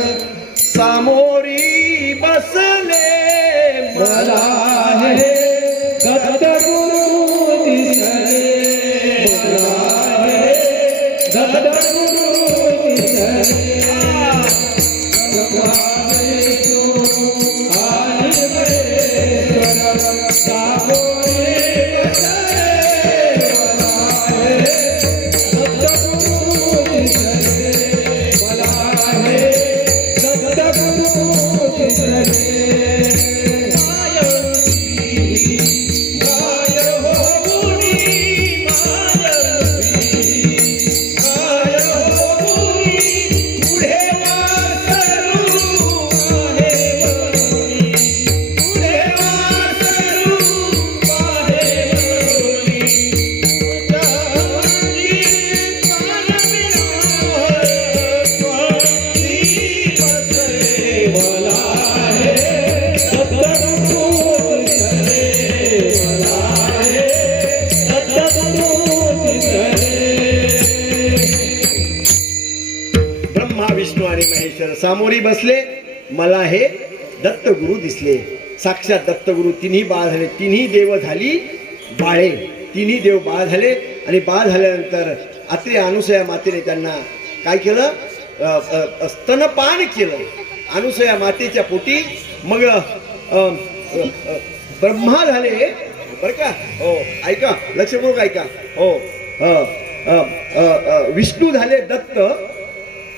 सामोरी बसले, मला हे दत्तगुरु दिसले, मला हे दत्तगुरु दिसले. ब्रह्मा विष्णू आणि महेश्वर सामोरी बसले, मला हे दत्तगुरु दिसले. महेश्वर सामोरी बसले, मला हे दत्तगुरु दिसले. साक्षात दत्तगुरु. तिन्ही बाळ झाले, तिन्ही देव झाली बाळे, तिन्ही देव बाळ झाले. आणि बाळ झाल्यानंतर अत्रि अनुसया मातेने त्यांना काय केलं, स्तनपान केलं अनुसया मातेच्या पोटी. मग ब्रह्मा झाले बर का. हो ऐका, लक्षपूर्वक ऐका. हो विष्णू झाले दत्त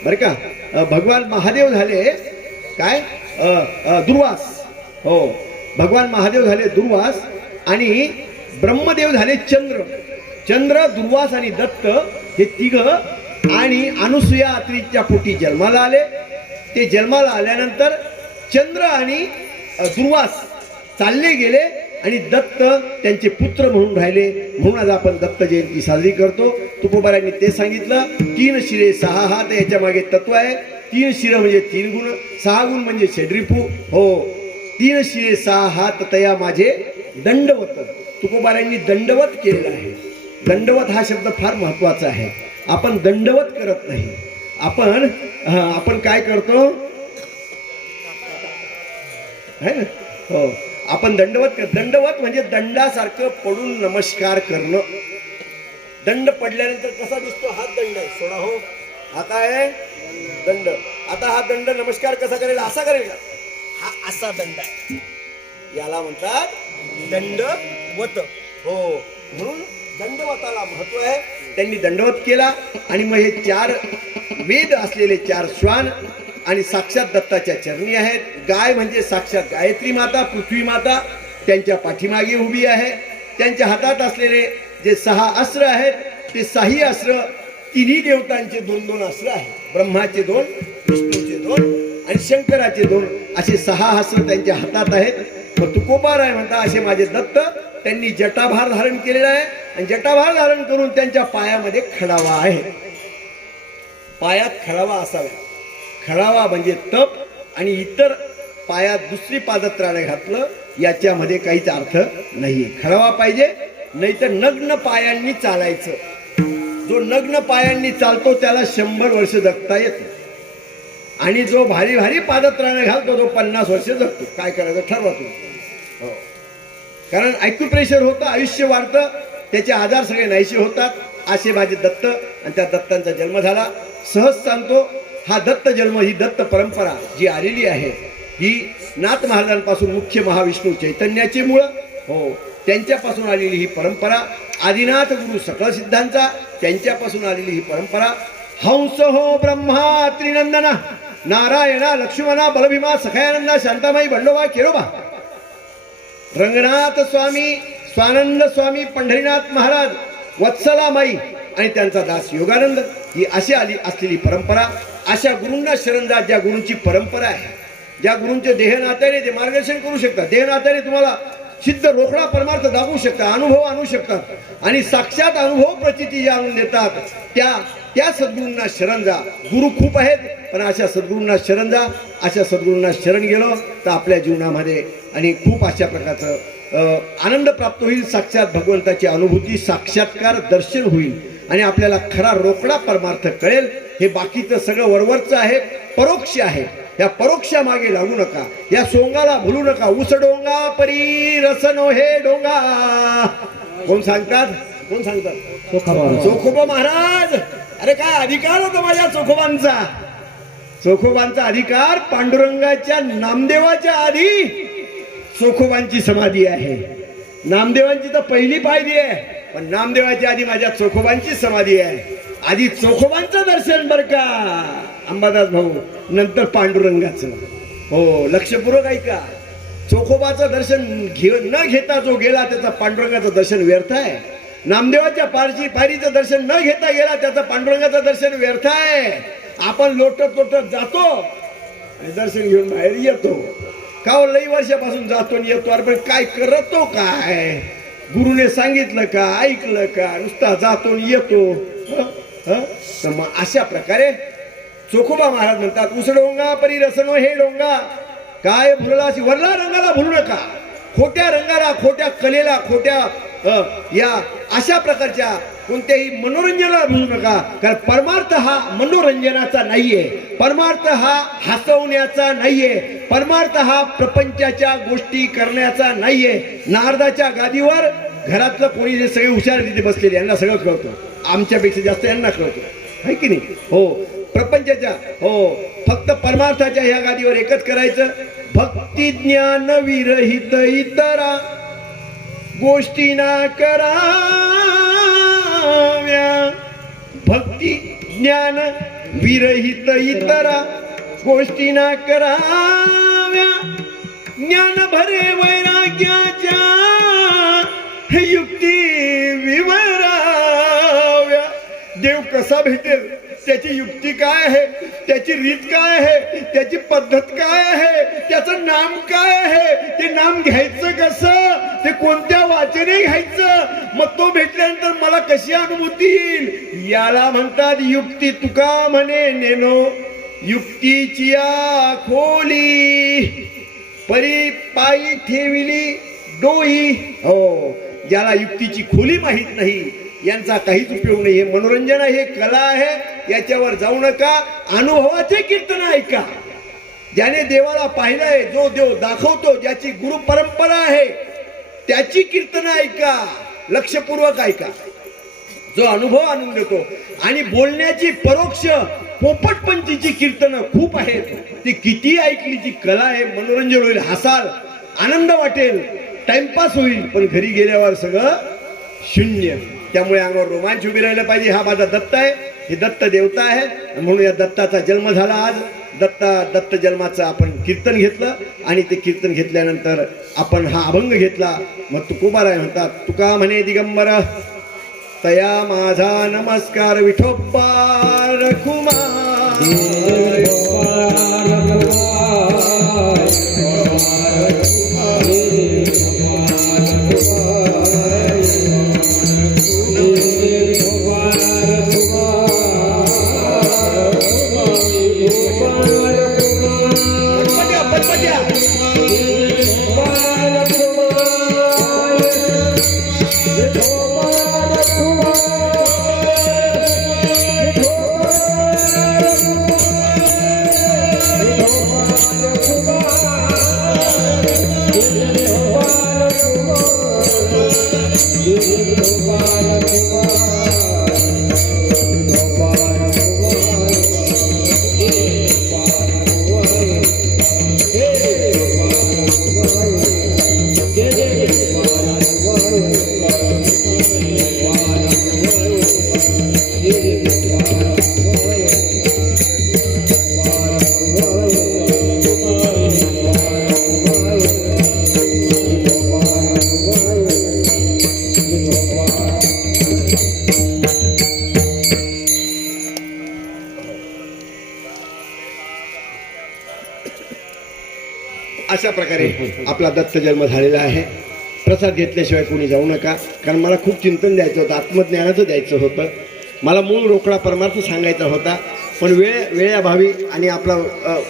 बर का. भगवान महादेव झाले काय, दुर्वास. हो भगवान महादेव झाले दुर्वास. आणि ब्रह्मदेव झाले चंद्र. चंद्र, दुर्वास आणि दत्त हे तिघ आणि अनुसूया अत्रीच्या पोटी जन्माला आले. ते जन्माला आल्यानंतर चंद्र आणि दुर्वास चालले गेले आणि दत्त त्यांचे पुत्र म्हणून राहिले. म्हणून आज आपण दत्त जयंती साजरी करतो. तुकोबारांनी ते सांगितलं, 3 शिरे 6 हात याच्या मागे तत्व आहे. 3 शिरं म्हणजे 3 गुण, 6 गुण म्हणजे षड्रिपू. हो 3 शिरे 6 हात तया माझे दंडवत. तुकोबारांनी दंडवत केलेला आहे. दंडवत हा शब्द फार महत्वाचा आहे. आपण दंडवत करत नाही, आपण काय करतो है ना. हो आपण दंडवत म्हणजे दंडासारखं पडून नमस्कार करणं. दंड पडल्यानंतर कसा दिसतो, हात दंड आहे सोडा. हो हा काय आहे दंड. आता हा दंड नमस्कार कसा करेल, असा करेल का, हा असा दंड आहे, याला म्हणतात दंडवत. हो म्हणून दंडवताला महत्व आहे. त्यांनी दंडवत केला. आणि मग हे 4 वेद असलेले 4 श्वान आणि साक्षात दत्ताच्या चरणी आहेत. गाय म्हणजे साक्षात गायत्री माता, पृथ्वी माता त्यांच्या पाठीमागे उभी आहे. त्यांच्या हातात असलेले जे 6 अस्त्र आहेत ते 6ही अस्त्र तिन्ही देवतांचे 2-2 अस्त्र आहेत. ब्रह्माचे 2, विष्णूचे 2 आणि शंकराचे 2 असे 6 अस्त्र त्यांच्या हातात आहेत. मग तुकोबाराय म्हणता असे माझे दत्त त्यांनी जटाभार धारण केलेला आहे. आणि जटाभार धारण करून त्यांच्या पायामध्ये खडावा आहे. पायात खडावा असावा. खडावा म्हणजे तप. आणि इतर पायात दुसरी पादत्राणे घातलं याच्यामध्ये काहीच अर्थ नाही. खडावा पाहिजे, नाही तर नग्न पायांनी चालायचं. जो नग्न पायांनी चालतो त्याला 100 वर्ष जगता येत. आणि जो भारी भारी पादत्राणे घालतो तो 50 वर्ष जगतो. काय करायचं ठरवा तुम्ही. हो कारण ॲक्युप्रेशर होतं, आयुष्य वाढतं, त्याचे आजार सगळे नाहीसे होतात. असे माझे दत्त. आणि त्या दत्तांचा जन्म झाला. सहज सांगतो, हा दत्त जन्म, ही दत्त परंपरा जी आलेली आहे ही नाथ महाराजांपासून, मुख्य महाविष्णू चैतन्याची मुळं. हो त्यांच्यापासून आलेली ही परंपरा. आदिनाथ गुरु सकळ सिद्धांचा त्यांच्यापासून आलेली ही परंपरा. हंस हो ब्रह्मा त्रिनंदना, नारायणा लक्ष्मणा बलभीमा सखायानंदा शांताबाई बंडोबा केरोबा, रंगनाथ स्वामी, स्वानंद स्वामी, पंढरीनाथ महाराज, वत्सलामाई आणि त्यांचा दास योगानंद, ही अशी आली असलेली परंपरा. अशा गुरूंना शरण जा ज्या गुरूंची परंपरा आहे, ज्या गुरूंचे देहनात्याने ते मार्गदर्शन करू शकतात. देहनात्याने तुम्हाला सिद्ध रोकडा परमार्थ दाखवू शकतात, अनुभव आणू शकतात आणि साक्षात अनुभव प्रचिती ज्या आणून देतात त्या सद्गुरूंना शरण जा. गुरु खूप आहेत पण अशा सद्गुरूंना शरण जा. अशा सद्गुरूंना शरण गेलो तर आपल्या जीवनामध्ये आणि खूप अशा प्रकारचं आनंद प्राप्त होईल. साक्षात भगवंताची अनुभूती, साक्षात्कार, दर्शन होईल आणि आपल्याला खरा रोकडा परमार्थ कळेल. हे बाकीचं सगळं वरवरचं आहे, परोक्ष आहे. या परोक्षा मागे लागू नका, या सोंगाला भुलू नका. उस डोंगा परी रसनो हे डोंगा. कोण सांगतात, कोण सांगतात? चोखोबा महाराज. अरे काय अधिकार होता माझ्या चोखोबांचा. चोखोबांचा अधिकार पांडुरंगाच्या नामदेवाच्या आधी चोखोबांची समाधी आहे. नामदेवांची तर पहिली पायरी आहे, पण नामदेवाच्या आधी माझ्या चोखोबांची समाधी आहे. आधी चोखोबांचं दर्शन बर का अंबादास भाऊ, नंतर पांडुरंगाचं. हो लक्षपूर्वक ऐका. चोखोबाचं दर्शन न घेता जो गेला त्याचा पांडुरंगाचं दर्शन व्यर्थ आहे. नामदेवाच्या पायरीचं दर्शन न घेता गेला त्याचं पांडुरंगाचं दर्शन व्यर्थ आहे. आपण लोटत लोटत जातो आणि दर्शन घेऊन बाहेर येतो. का लई वर्षापासून जातो आणि येतो, अरे पण काय करतो, काय गुरुने सांगितलं का, ऐकलं का, नुसता जातो आणि येतो. तर मग अशा प्रकारे चोखोबा महाराज म्हणतात, उस डोंगा परी रसनो हे डोंगा. काय भुलला, वरला रंगाला भुलू नका. खोट्या रंगाला, खोट्या कलेला, खोट्या या अशा प्रकारच्या कोणत्याही मनोरंजनाला भरू नका, कारण परमार्थ हा मनोरंजनाचा नाहीये, परमार्थ हा हसवण्याचा नाहीये, परमार्थ हा प्रपंचाच्या गोष्टी करण्याचा नाहीये. नारदाच्या गादीवर घरातलं कोणी जे सगळे हुशार तिथे बसलेले यांना सगळं कळतं, आमच्यापेक्षा जास्त यांना कळतं, आहे की नाही? हो, प्रपंचाच्या, हो, फक्त परमार्थाच्या ह्या गादीवर एकच करायचं, भक्ती ज्ञान विरहित इतरा गोष्टी ना कराव्या, भक्ती ज्ञान विरहित इतरा गोष्टी ना कराव्या, ज्ञान भरे वैराग्याच्या युक्ती विवराव्या. देव कसा भेटेल, त्याची युक्ती काय आहे, त्याची रीत काय आहे, त्याची पद्धत काय आहे, त्याचं नाम काय आहे, ते नाम घ्यायचं कसं, ते कोणत्या वाचने घ्यायचं, मग तो भेटल्यानंतर मला कशी अनुभूती येईल, याला म्हणतात युक्ती. तुका म्हणे नेनो युक्तीची खोली, परी पायी ठेविली डोई. हो, ज्याला युक्तीची खोली माहित नाही यांचा काहीच उपयोग नाही. हे मनोरंजन आहे, हे कला आहे, याच्यावर जाऊ नका. अनुभवाचे कीर्तन ऐका. ज्याने देवाला पाहिलंय, जो देव दाखवतो, ज्याची गुरु परंपरा आहे, त्याची कीर्तन ऐका, लक्षपूर्वक ऐका. जो अनुभव आणून देतो. आणि बोलण्याची परोक्ष पोपटपंचीची कीर्तनं खूप आहेत, ती किती ऐकली ती कला आहे. मनोरंजन होईल, हसाल, आनंद वाटेल, टाइमपास होईल, पण घरी गेल्यावर सगळं शून्य. त्यामुळे अंगावर रोमांच उभी राहिला पाहिजे. हा माझा दत्त आहे, ही दत्त देवता आहे, म्हणून या दत्ताचा जन्म झाला आज. दत्त जन्माचं आपण कीर्तन घेतलं, आणि ते कीर्तन घेतल्यानंतर आपण हा अभंग घेतला. मग तुकोबाराय म्हणतात, तुका म्हणे दिगंबर तया माझा नमस्कार, विठोबा रखुमा अशा प्रकारे आपला दत्त जन्म झालेला आहे. प्रसाद घेतल्याशिवाय कोणी जाऊ नका, कारण मला खूप चिंतन द्यायचं होतं, आत्मज्ञानाचं द्यायचं होतं, मला मूळ रोकडा परमार्थ सांगायचा होता, पण वेळेअभावी आणि आपला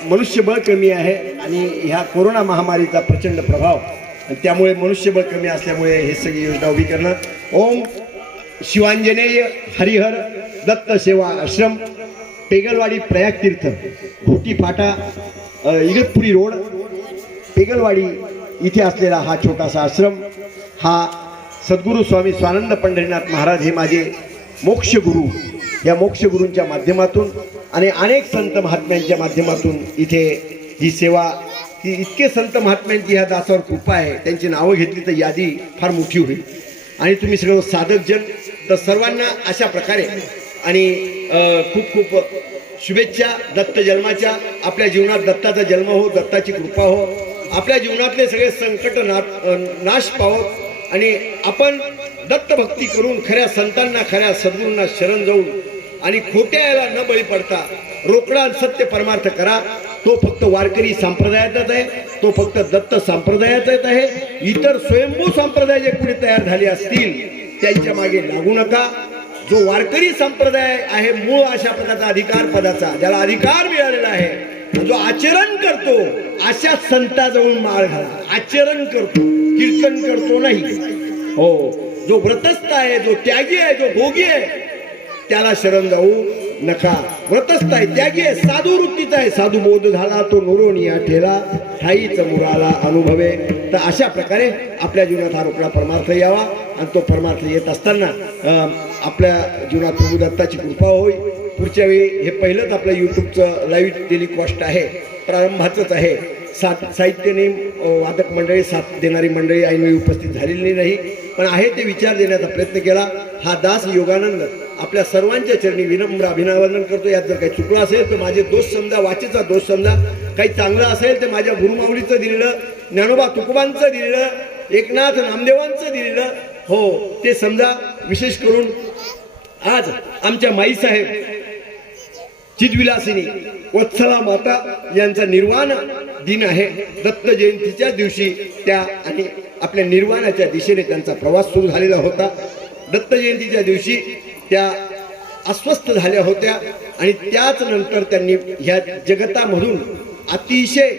मनुष्यबळ कमी आहे, आणि ह्या कोरोना महामारीचा प्रचंड प्रभाव, त्यामुळे मनुष्यबळ कमी असल्यामुळे हे सगळी योजना उभी करणं. ओम शिवांजनेय हरिहर दत्त सेवा आश्रम, पेगलवाडी, प्रयाग तीर्थ, घोटी फाटा, इगतपुरी रोड, पेगलवाडी इथे असलेला हा छोटासा आश्रम. हा सद्गुरू स्वामी स्वानंद पंढरीनाथ महाराज हे माझे मोक्षगुरू, या मोक्षगुरूंच्या माध्यमातून आणि अनेक संत महात्म्यांच्या माध्यमातूून इथे ही सेवा, की इतके संत महात्म्यांची ह्या दासावर कृपा आहे, त्यांची नावं घेतली तर यादी फार मोठी होईल. आणि तुम्ही सगळं साधक जन, तर सर्वांना अशा प्रकारे आणि खूप खूप शुभेच्छा दत्त जन्माच्या. आपल्या जीवनात दत्ताचा जन्म हो, दत्ताची कृपा हो, आपल्या जीवनातले सगळे संकट नाश पावत आणि आपण दत्त भक्ती करून खऱ्या संतांना, खऱ्या सद्गुरूंना शरण जाऊन आणि खोट्या याला न बळी पडता रोकडा सत्य परमार्थ करा. तो फक्त वारकरी संप्रदायाचाच आहे, तो फक्त दत्त संप्रदायाचाच आहे. इतर स्वयंभू संप्रदाय जे कुठे तयार झाले असतील त्यांच्या मागे लागू नका. जो वारकरी संप्रदाय आहे, मूळ अशा प्रकारचा अधिकार पदाचा, ज्याला अधिकार मिळालेला आहे, जो आचरण करतो, अशा संताजवळून माळ घाला. आचरण करतो, कीर्तन करतो नाही. हो, जो व्रतस्थ आहे, जो त्यागी आहे, जो भोगी आहे, त्याला शरण जाऊ नका. व्रतस्थ आहे, त्यागी आहे, साधू वृत्तीचा आहे, साधू बोध झाला तो नुरोनिया ठेला, ठाईच मुराला अनुभवे. तर अशा प्रकारे आपल्या जीवनात हा रोकडा परमार्थ यावा आणि तो परमार्थ येत असताना आपल्या जीवनात प्रभू दत्ताची कृपा होई. पुढच्या वेळी हे पहिलंच आपलं यूट्यूबचं लाईव्ह टेलिकास्ट आहे, प्रारंभाचंच आहे. साहित्यने वादक मंडळी, साथ देणारी मंडळी ऐनवेळी उपस्थित झालेली नाही, पण आहे ते विचार देण्याचा प्रयत्न केला. हा दास योगानंद आपल्या सर्वांच्या चरणी विनम्र अभिनंदन करतो. यात जर काही चुकलं असेल तर माझे दोष समजा, वाचेचा दोष समजा. काही चांगलं असेल तर माझ्या गुरुमाऊलीचं दिलेलं, ज्ञानोबा तुकोबांचं दिलेलं, एकनाथ नामदेवांचं दिलेलं हो ते समजा. विशेष करून आज आमच्या माईसाहेब चिदविलासिनी वत्सला माता यांचा निर्वाण दिन आहे. दत्त जयंतीच्या दिवशी त्या आणि आपल्या निर्वाणाच्या दिशेने त्यांचा प्रवास सुरू झालेला होता. दत्त जयंतीच्या दिवशी त्या अस्वस्थ झाल्या होत्या आणि त्याच नंतर त्यांनी ह्या जगतामधून अतिशय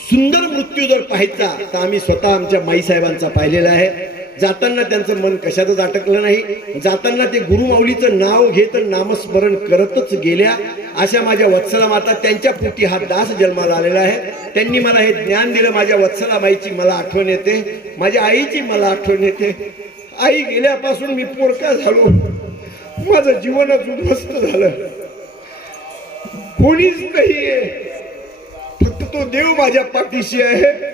सुंदर मृत्यू जर पाहायचा तर आम्ही स्वतः आमच्या माईसाहेबांचा पाहिलेला आहे. जाताना त्यांचं मन कशातच अटकलं नाही. जाताना ते गुरुमाऊलीचं नाव घेत नामस्मरण करतच गेल्या. अशा माझ्या वत्सला माता, त्यांच्या पोटी हा दास जन्माला आलेला आहे. त्यांनी मला हे ज्ञान दिलं. माझ्या वत्सला माईची मला आठवण येते, माझ्या आईची मला आठवण येते. आई गेल्यापासून मी पोरका झालो, माझं जीवनच उद्ध्वस्त झालं. कोणीच नाहीये, फक्त तो देव माझ्या पाठीशी आहे.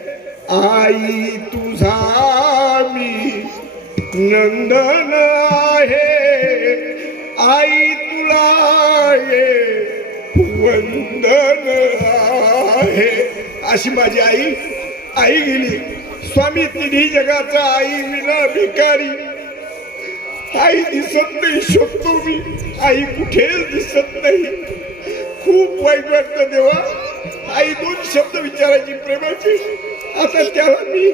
आई तुझा मी नंदन आहे, आई तुला ये वंदन आहे. अशी माझी आई गेली. स्वामी तिन्ही जगाचा आई विना भिकारी. आई दिसत नाही, शोधतो मी, आई कुठेच दिसत नाही. खूप वाईट वाटतं देवा. आई दोन शब्द विचारायची प्रेमाची, आता त्याला मी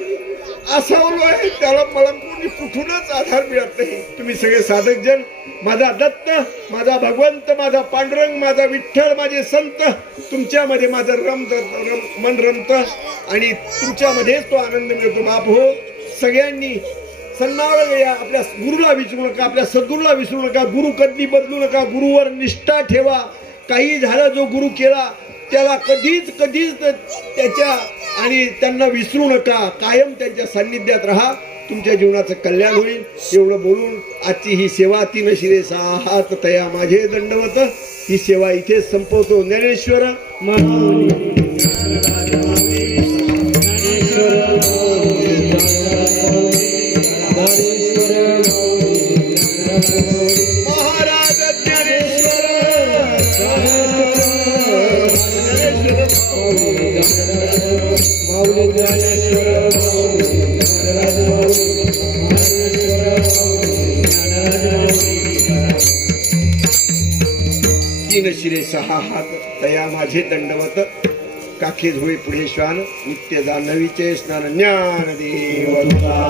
असावलो आहे, त्याला मला कोणी कुठूनच आधार मिळत नाही. तुम्ही सगळे साधक जन, माझा दत्त, माझा भगवंत, माझा पांडुरंग, माझा विठ्ठल, माझे संत, तुमच्यामध्ये माझं मन रमतं आणि तुमच्यामध्येच तो आनंद मिळतो. बाप हो, सगळ्यांनी सन्मान या. आपल्या गुरुला विसरू नका, आपल्या सद्गुरूला विसरू नका. गुरु कधी बदलू नका, गुरुवर निष्ठा ठेवा. काही झालं, जो गुरु केला त्याला कधीच त्याच्या आणि त्यांना विसरू नका. कायम त्यांच्या सान्निध्यात राहा, तुमच्या जीवनाचं कल्याण होईल. एवढं बोलून आजची ही सेवा 3 शिरे 6 हात तया माझे दंडवत, ही सेवा इथेच संपवतो. ज्ञानेश्वर महाराज ज्ञानेश्वर तीन शिरे 6 हात तया माझे दंडवत, काखेज होई पुढे श्वान, नित्य जान्हवीचे स्नान ज्ञान देवता.